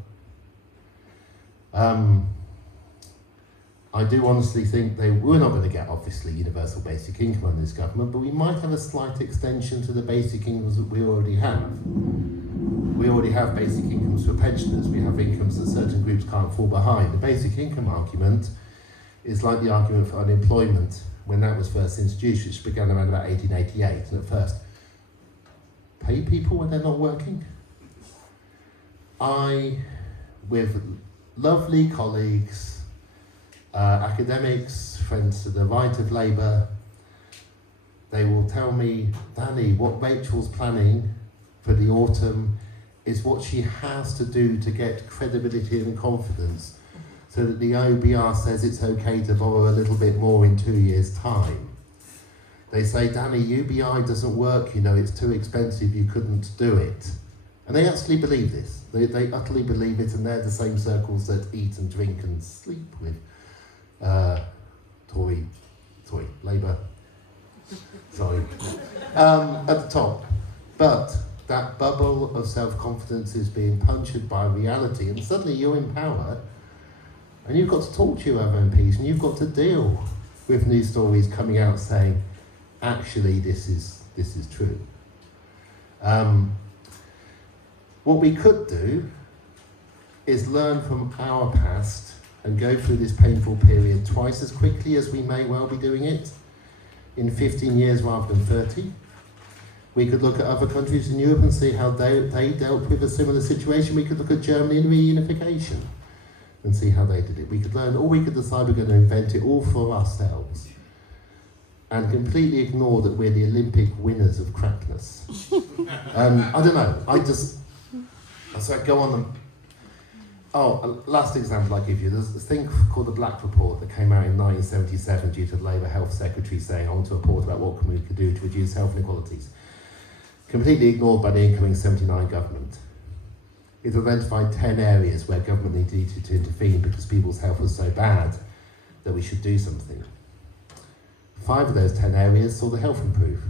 I do honestly think we're not going to get, obviously, universal basic income under this government, but we might have a slight extension to the basic incomes that we already have. We already have basic incomes for pensioners. We have incomes that certain groups can't fall behind. The basic income argument is like the argument for unemployment when that was first introduced, which began around about 1888. And at first, pay people when they're not working? With lovely colleagues, academics, friends to the right of Labour, they will tell me, Danny, what Rachel's planning for the autumn is what she has to do to get credibility and confidence so that the OBR says it's okay to borrow a little bit more in 2 years' time. They say, Danny, UBI doesn't work, you know, it's too expensive, you couldn't do it. And they actually believe this. They utterly believe it, and they're the same circles that eat and drink and sleep with Labour, sorry, at the top. But that bubble of self-confidence is being punctured by reality, and suddenly you're in power, and you've got to talk to your other MPs, and you've got to deal with news stories coming out saying, actually, this is true. What we could do is learn from our past and go through this painful period twice as quickly as we may well be doing it, in 15 years rather than 30. We could look at other countries in Europe and see how they dealt with a similar situation. We could look at Germany and reunification and see how they did it. We could learn, or we could decide we're going to invent it all for ourselves and completely ignore that we're the Olympic winners of crackness. I don't know, so I go on them. Last example I give you, there's this thing called the Black Report that came out in 1977 due to the Labour Health Secretary saying, I want to report about what we could do to reduce health inequalities. Completely ignored by the incoming 79 government. It identified 10 areas where government needed to intervene because people's health was so bad that we should do something. 5 of those 10 areas saw the health improve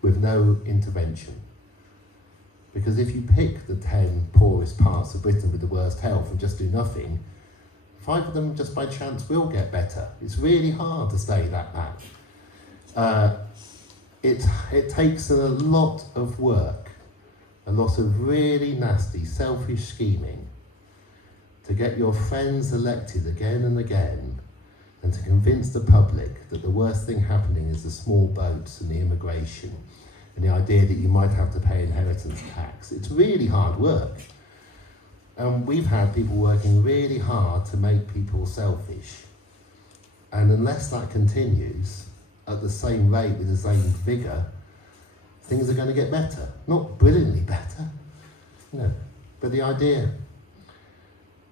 with no intervention. Because if you pick the 10 poorest parts of Britain with the worst health and just do nothing, 5 of them just by chance will get better. It's really hard to stay that bad. It takes a lot of work, a lot of really nasty, selfish scheming to get your friends elected again and again and to convince the public that the worst thing happening is the small boats and the immigration and the idea that you might have to pay inheritance tax. It's really hard work. And we've had people working really hard to make people selfish. And unless that continues at the same rate with the same vigour, things are going to get better. Not brilliantly better, but the idea.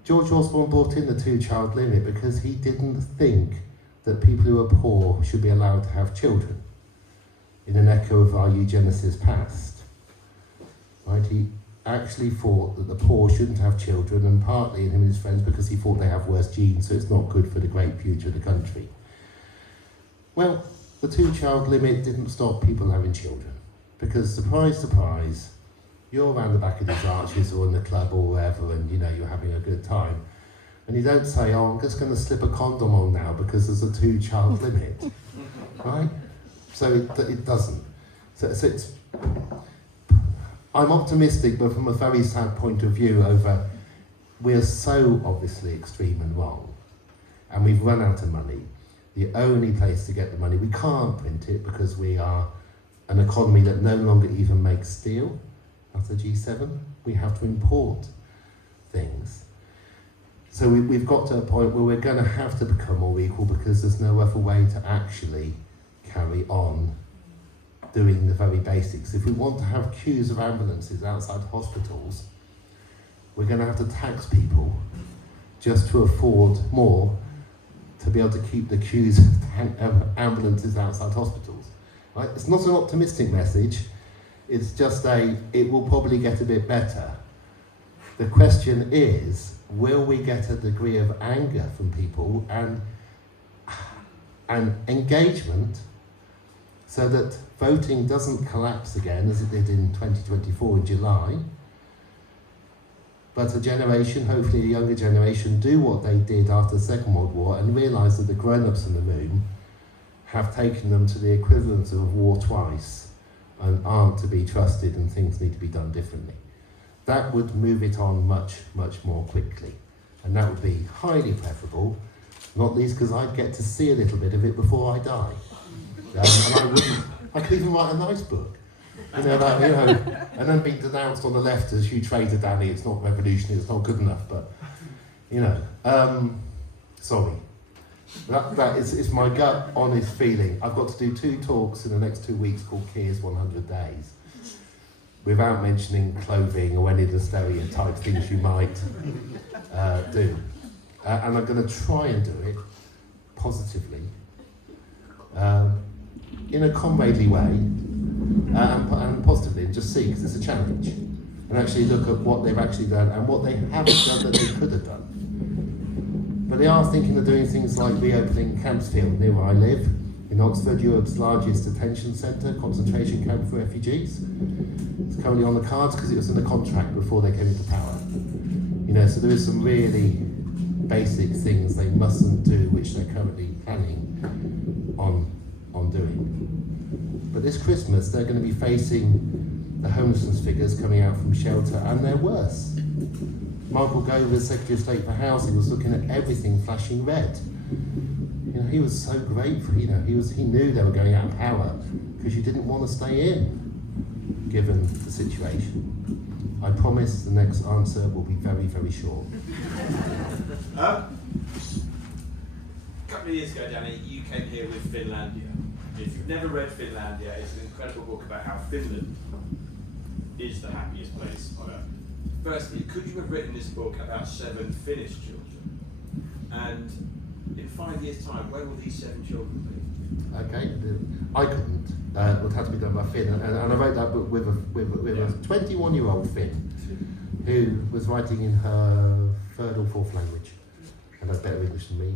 George Osborne brought in the 2-child limit because he didn't think that people who are poor should be allowed to have children, in an echo of our eugenicist past. Right? He actually thought that the poor shouldn't have children, and partly in him and his friends because he thought they have worse genes, so it's not good for the great future of the country. Well, the 2-child limit didn't stop people having children, because surprise, surprise, you're around the back of these arches or in the club or wherever, and you're having a good time, and you don't say, I'm just going to slip a condom on now because there's a 2-child limit, right? So it doesn't. So it's, I'm optimistic, but from a very sad point of view we're so obviously extreme and wrong, and we've run out of money. The only place to get the money, we can't print it because we are an economy that no longer even makes steel. at a G7. We have to import things. So we've got to a point where we're going to have to become more equal, because there's no other way to actually carry on doing the very basics. If we want to have queues of ambulances outside hospitals, we're going to have to tax people just to afford more to be able to keep the queues of ambulances outside hospitals. Right? It's not an optimistic message, it's just it will probably get a bit better. The question is, will we get a degree of anger from people and engagement so that voting doesn't collapse again as it did in 2024 in July, but a generation, hopefully a younger generation, do what they did after the Second World War and realise that the grown-ups in the room have taken them to the equivalent of war twice and aren't to be trusted, and things need to be done differently. That would move it on much, much more quickly. And that would be highly preferable, not least because I'd get to see a little bit of it before I die. And I could even write a nice book. And then being denounced on the left as, "You traitor, Danny, it's not revolutionary, it's not good enough," but, sorry. That is my gut, honest feeling. I've got to do 2 talks in the next 2 weeks called Keir's 100 Days, without mentioning clothing or any of the stereotype things you might do. And I'm going to try and do it positively, in a comradely way, and positively, and just see, because it's a challenge, and actually look at what they've actually done and what they haven't done that they could have done. But they are thinking of doing things like reopening Campsfield, near where I live, in Oxford, Europe's largest detention centre, concentration camp for refugees. It's currently on the cards because it was in the contract before they came into power. So there is some really basic things they mustn't do, which they're currently planning on doing. But this Christmas, they're going to be facing the homelessness figures coming out from shelter, and they're worse. Michael Gove, as Secretary of State for Housing, was looking at everything flashing red. He was so grateful. He knew they were going out of power because you didn't want to stay in, given the situation. I promise the next answer will be very, very short. A couple of years ago, Danny, you came here with Finlandia. If you've never read Finlandia, it's an incredible book about how Finland is the happiest place on earth. Firstly, could you have written this book about 7 Finnish children? And in 5 years' time, where will these 7 children be? Okay, I couldn't. It would have to be done by Finn, and I wrote that book with a 21-year-old Finn who was writing in her 3rd or 4th language and had better English than me.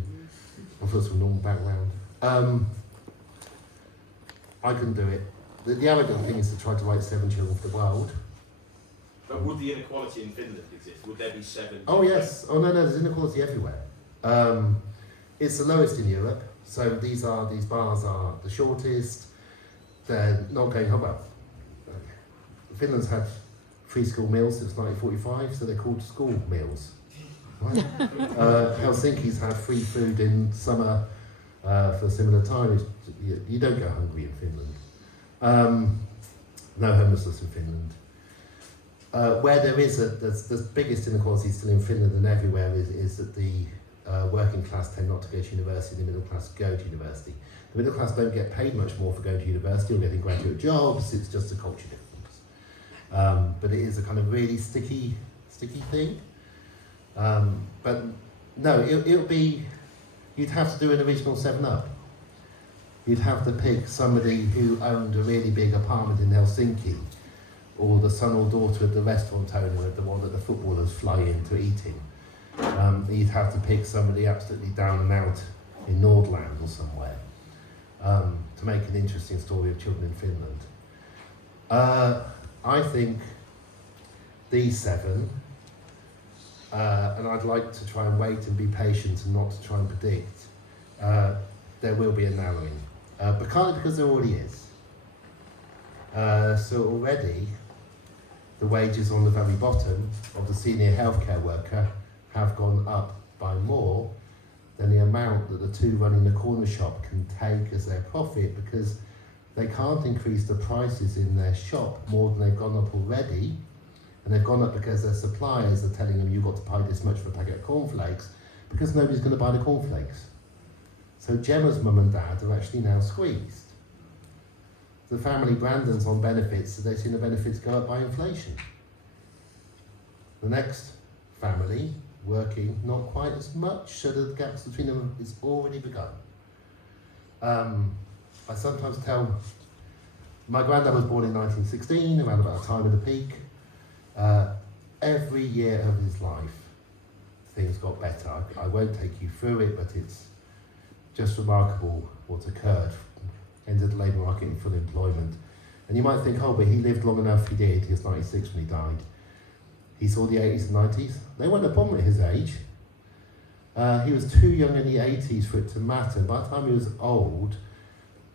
I'm from a normal background. I couldn't do it. The arrogant thing is to try to write 7 children for the world. But would the inequality in Finland exist? Would there be 7? Oh yes. Oh no, there's inequality everywhere. It's the lowest in Europe. So these bars are the shortest. They're not going home. Well, Finland's had free school meals since 1945, so they're called school meals. Right? Helsinki's had free food in summer for a similar time. You don't go hungry in Finland. No homelessness in Finland. Where there is the biggest inequality still in Finland and everywhere is that the working class tend not to go to university, the middle class go to university. The middle class don't get paid much more for going to university or getting graduate jobs, it's just a culture difference. But it is a kind of really sticky thing. But no, it'll be, you'd have to do an original 7-Up. You'd have to pick somebody who owned a really big apartment in Helsinki, or the son or daughter of the restaurant owner, the one that the footballers fly in to eat in. You'd have to pick somebody absolutely down and out in Nordland or somewhere to make an interesting story of children in Finland. I think these 7, and I'd like to try and wait and be patient and not to try and predict, there will be a narrowing, but partly because there already is. So already, the wages on the very bottom of the senior healthcare worker have gone up by more than the amount that the 2 running the corner shop can take as their profit, because they can't increase the prices in their shop more than they've gone up already, And they've gone up because their suppliers are telling them you've got to pay this much for a packet of cornflakes because nobody's going to buy the cornflakes. So Gemma's mum and dad are actually now squeezed. The family Brandon's on benefits, so they've seen the benefits go up by inflation. The next family working not quite as much, so the gaps between them is already begun. I sometimes tell, my granddad was born in 1916, around about the time of the peak. Every year of his life, things got better. I won't take you through it, but it's just remarkable what occurred. Entered the labour market in full employment. And you might think, oh, but he lived long enough. He did. He was 96 when he died. He saw the 80s and 90s. They weren't a problem at his age. He was too young in the 80s for it to matter. By the time he was old,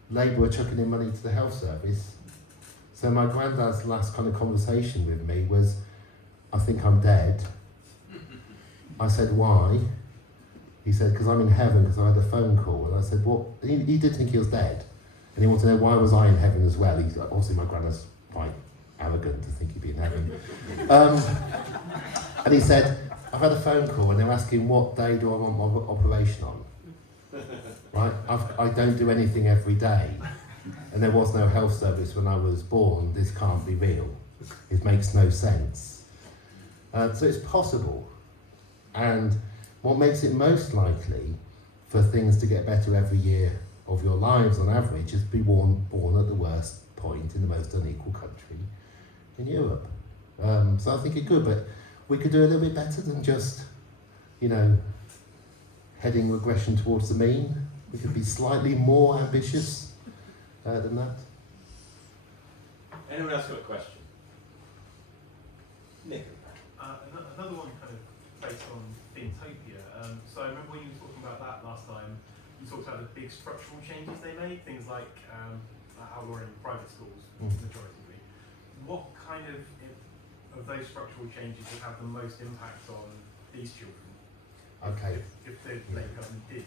Labour were chucking in money to the health service. So my granddad's last kind of conversation with me was, I think I'm dead. I said, why? He said, because I'm in heaven, because I had a phone call. And I said, what? He did think he was dead. And he wanted to know, why was I in heaven as well? He's like, obviously my granddad's quite arrogant to think he'd be in heaven. And he said, I've had a phone call and they're asking what day do I want my operation on? Right? I don't do anything every day. And there was no health service when I was born. This can't be real. It makes no sense. So it's possible. And what makes it most likely for things to get better every year of your lives on average is to be born at the worst point in the most unequal country in Europe. So I think it could, but we could do a little bit better than just, heading regression towards the mean. We could be slightly more ambitious than that. Anyone else got a question? Nick? Another one kind of based on Fintopia. So I remember when you were talking about that last time, you talked about the big structural changes they made, things like how we're in private schools, majoritively. What kind of those structural changes would have the most impact on these children? Okay. If the Labour government did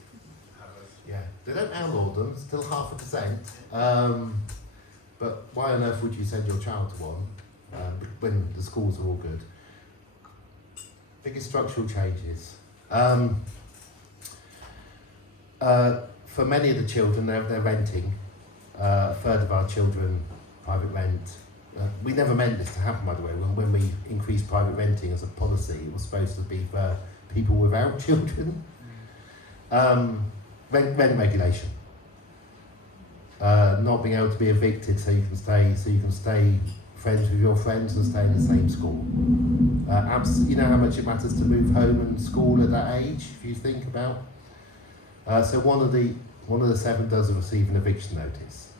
have a... Yeah, they don't outlaw them, still 0.5%. But why on earth would you send your child to one when the schools are all good? Biggest structural changes. For many of the children, they're renting. A third of our children, private rent. We never meant this to happen, by the way. When we increased private renting as a policy, it was supposed to be for people without children. Rent regulation. Not being able to be evicted so you can stay friends with your friends and stay in the same school. You know how much it matters to move home and school at that age, if you think about. So one of the 7 doesn't receive an eviction notice.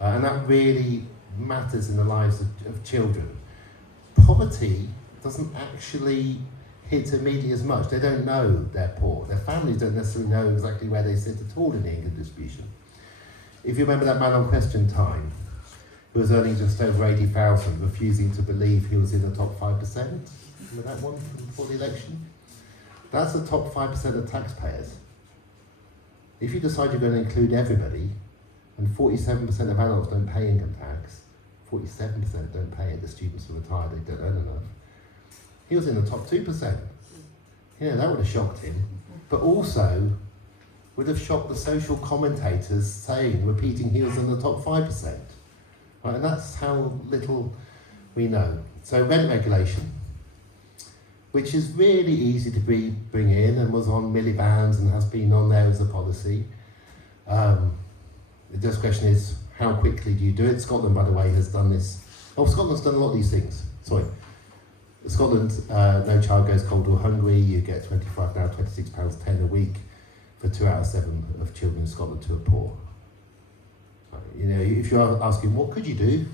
And that really matters in the lives of children. Poverty doesn't actually hit immediately as much. They don't know they're poor. Their families don't necessarily know exactly where they sit at all in the income distribution. If you remember that man on Question Time, who was earning just over 80,000, refusing to believe he was in the top 5%. Remember that one from before the election? That's the top 5% of taxpayers. If you decide you're going to include everybody, and 47% of adults don't pay income tax, 47% don't pay it, the students are retired, they don't earn enough. He was in the top 2%. That would have shocked him. But also would have shocked the social commentators repeating he was in the top 5%. Right, and that's how little we know. So rent regulation, which is really easy to bring in and was on millibans and has been on there as a policy. The just question is, how quickly do you do it? Scotland, by the way, has done this. Oh, Scotland's done a lot of these things. Sorry. Scotland, no child goes cold or hungry. You get £26.10 a week for 2 out of 7 of children in Scotland who are poor. If you're asking, what could you do?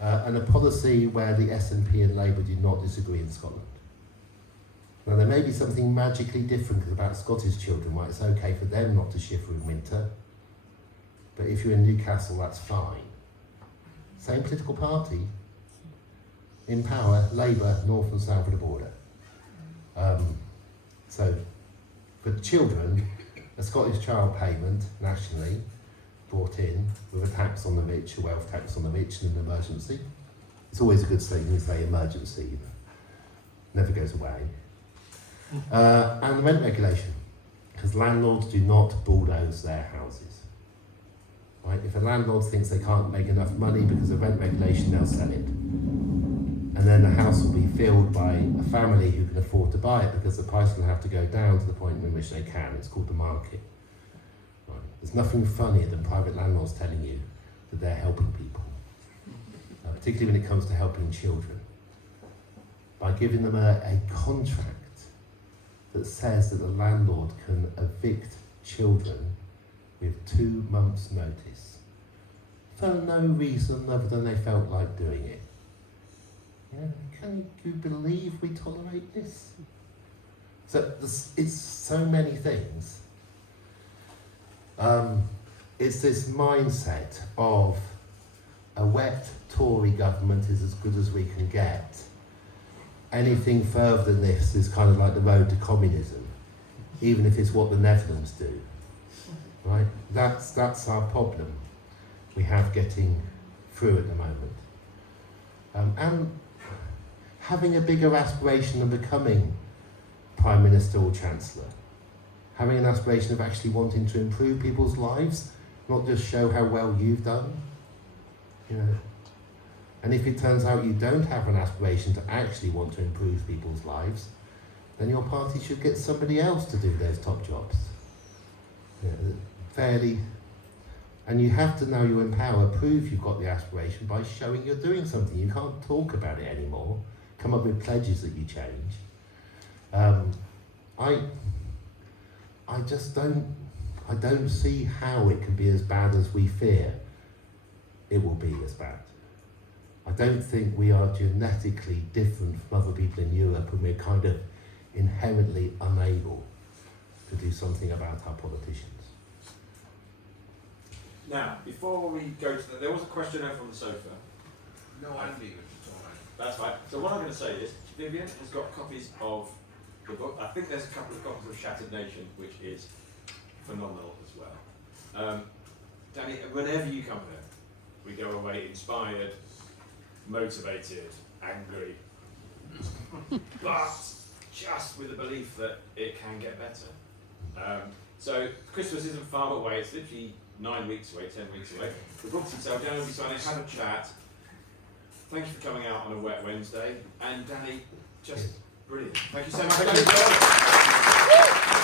And a policy where the SNP and Labour do not disagree in Scotland. Now, there may be something magically different about Scottish children, why it's okay for them not to shiver in winter. But if you're in Newcastle, that's fine. Same political party, in power, Labour, north and south of the border. So, for children, a Scottish child payment nationally brought in with a tax on the rich, a wealth tax on the rich in an emergency, It's always a good statement to say emergency, never goes away. And the rent regulation, because landlords do not bulldoze their houses. Right? If a landlord thinks they can't make enough money because of rent regulation, they'll sell it. And then the house will be filled by a family who can afford to buy it because the price will have to go down to the point in which they can. It's called the market. Right? There's nothing funnier than private landlords telling you that they're helping people, particularly when it comes to helping children, by giving them a contract that says that the landlord can evict children with 2 months' notice for no reason other than they felt like doing it. You know, can you believe we tolerate this? So it's so many things. It's this mindset of a wet Tory government is as good as we can get. Anything further than this is kind of like the road to communism, even if it's what the Netherlands do. Right? That's our problem we have getting through at the moment. And having a bigger aspiration of becoming Prime Minister or Chancellor. Having an aspiration of actually wanting to improve people's lives, not just show how well you've done. You know. And if it turns out you don't have an aspiration to actually want to improve people's lives, then your party should get somebody else to do those top jobs. You know, fairly. And you have to know you're in power, prove you've got the aspiration by showing you're doing something. You can't talk about it anymore, come up with pledges that you change. I just don't see how it can be as bad as we fear it will be as bad. I don't think we are genetically different from other people in Europe, and we're kind of inherently unable to do something about our politicians. Now, before we go to there was a question over on the sofa. No, I'm leaving. It's all right. That's fine. So what I'm going to say is, Vivian has got copies of the book. I think there's a couple of copies of Shattered Nation, which is phenomenal as well. Danny, whenever you come here, we go away inspired, motivated, angry, but just with the belief that it can get better. So Christmas isn't far away. It's literally 9 weeks away, 10 weeks away. The book's itself, Danny will be signing, have a chat. Thank you for coming out on a wet Wednesday. And Danny, just brilliant. Thank you so much.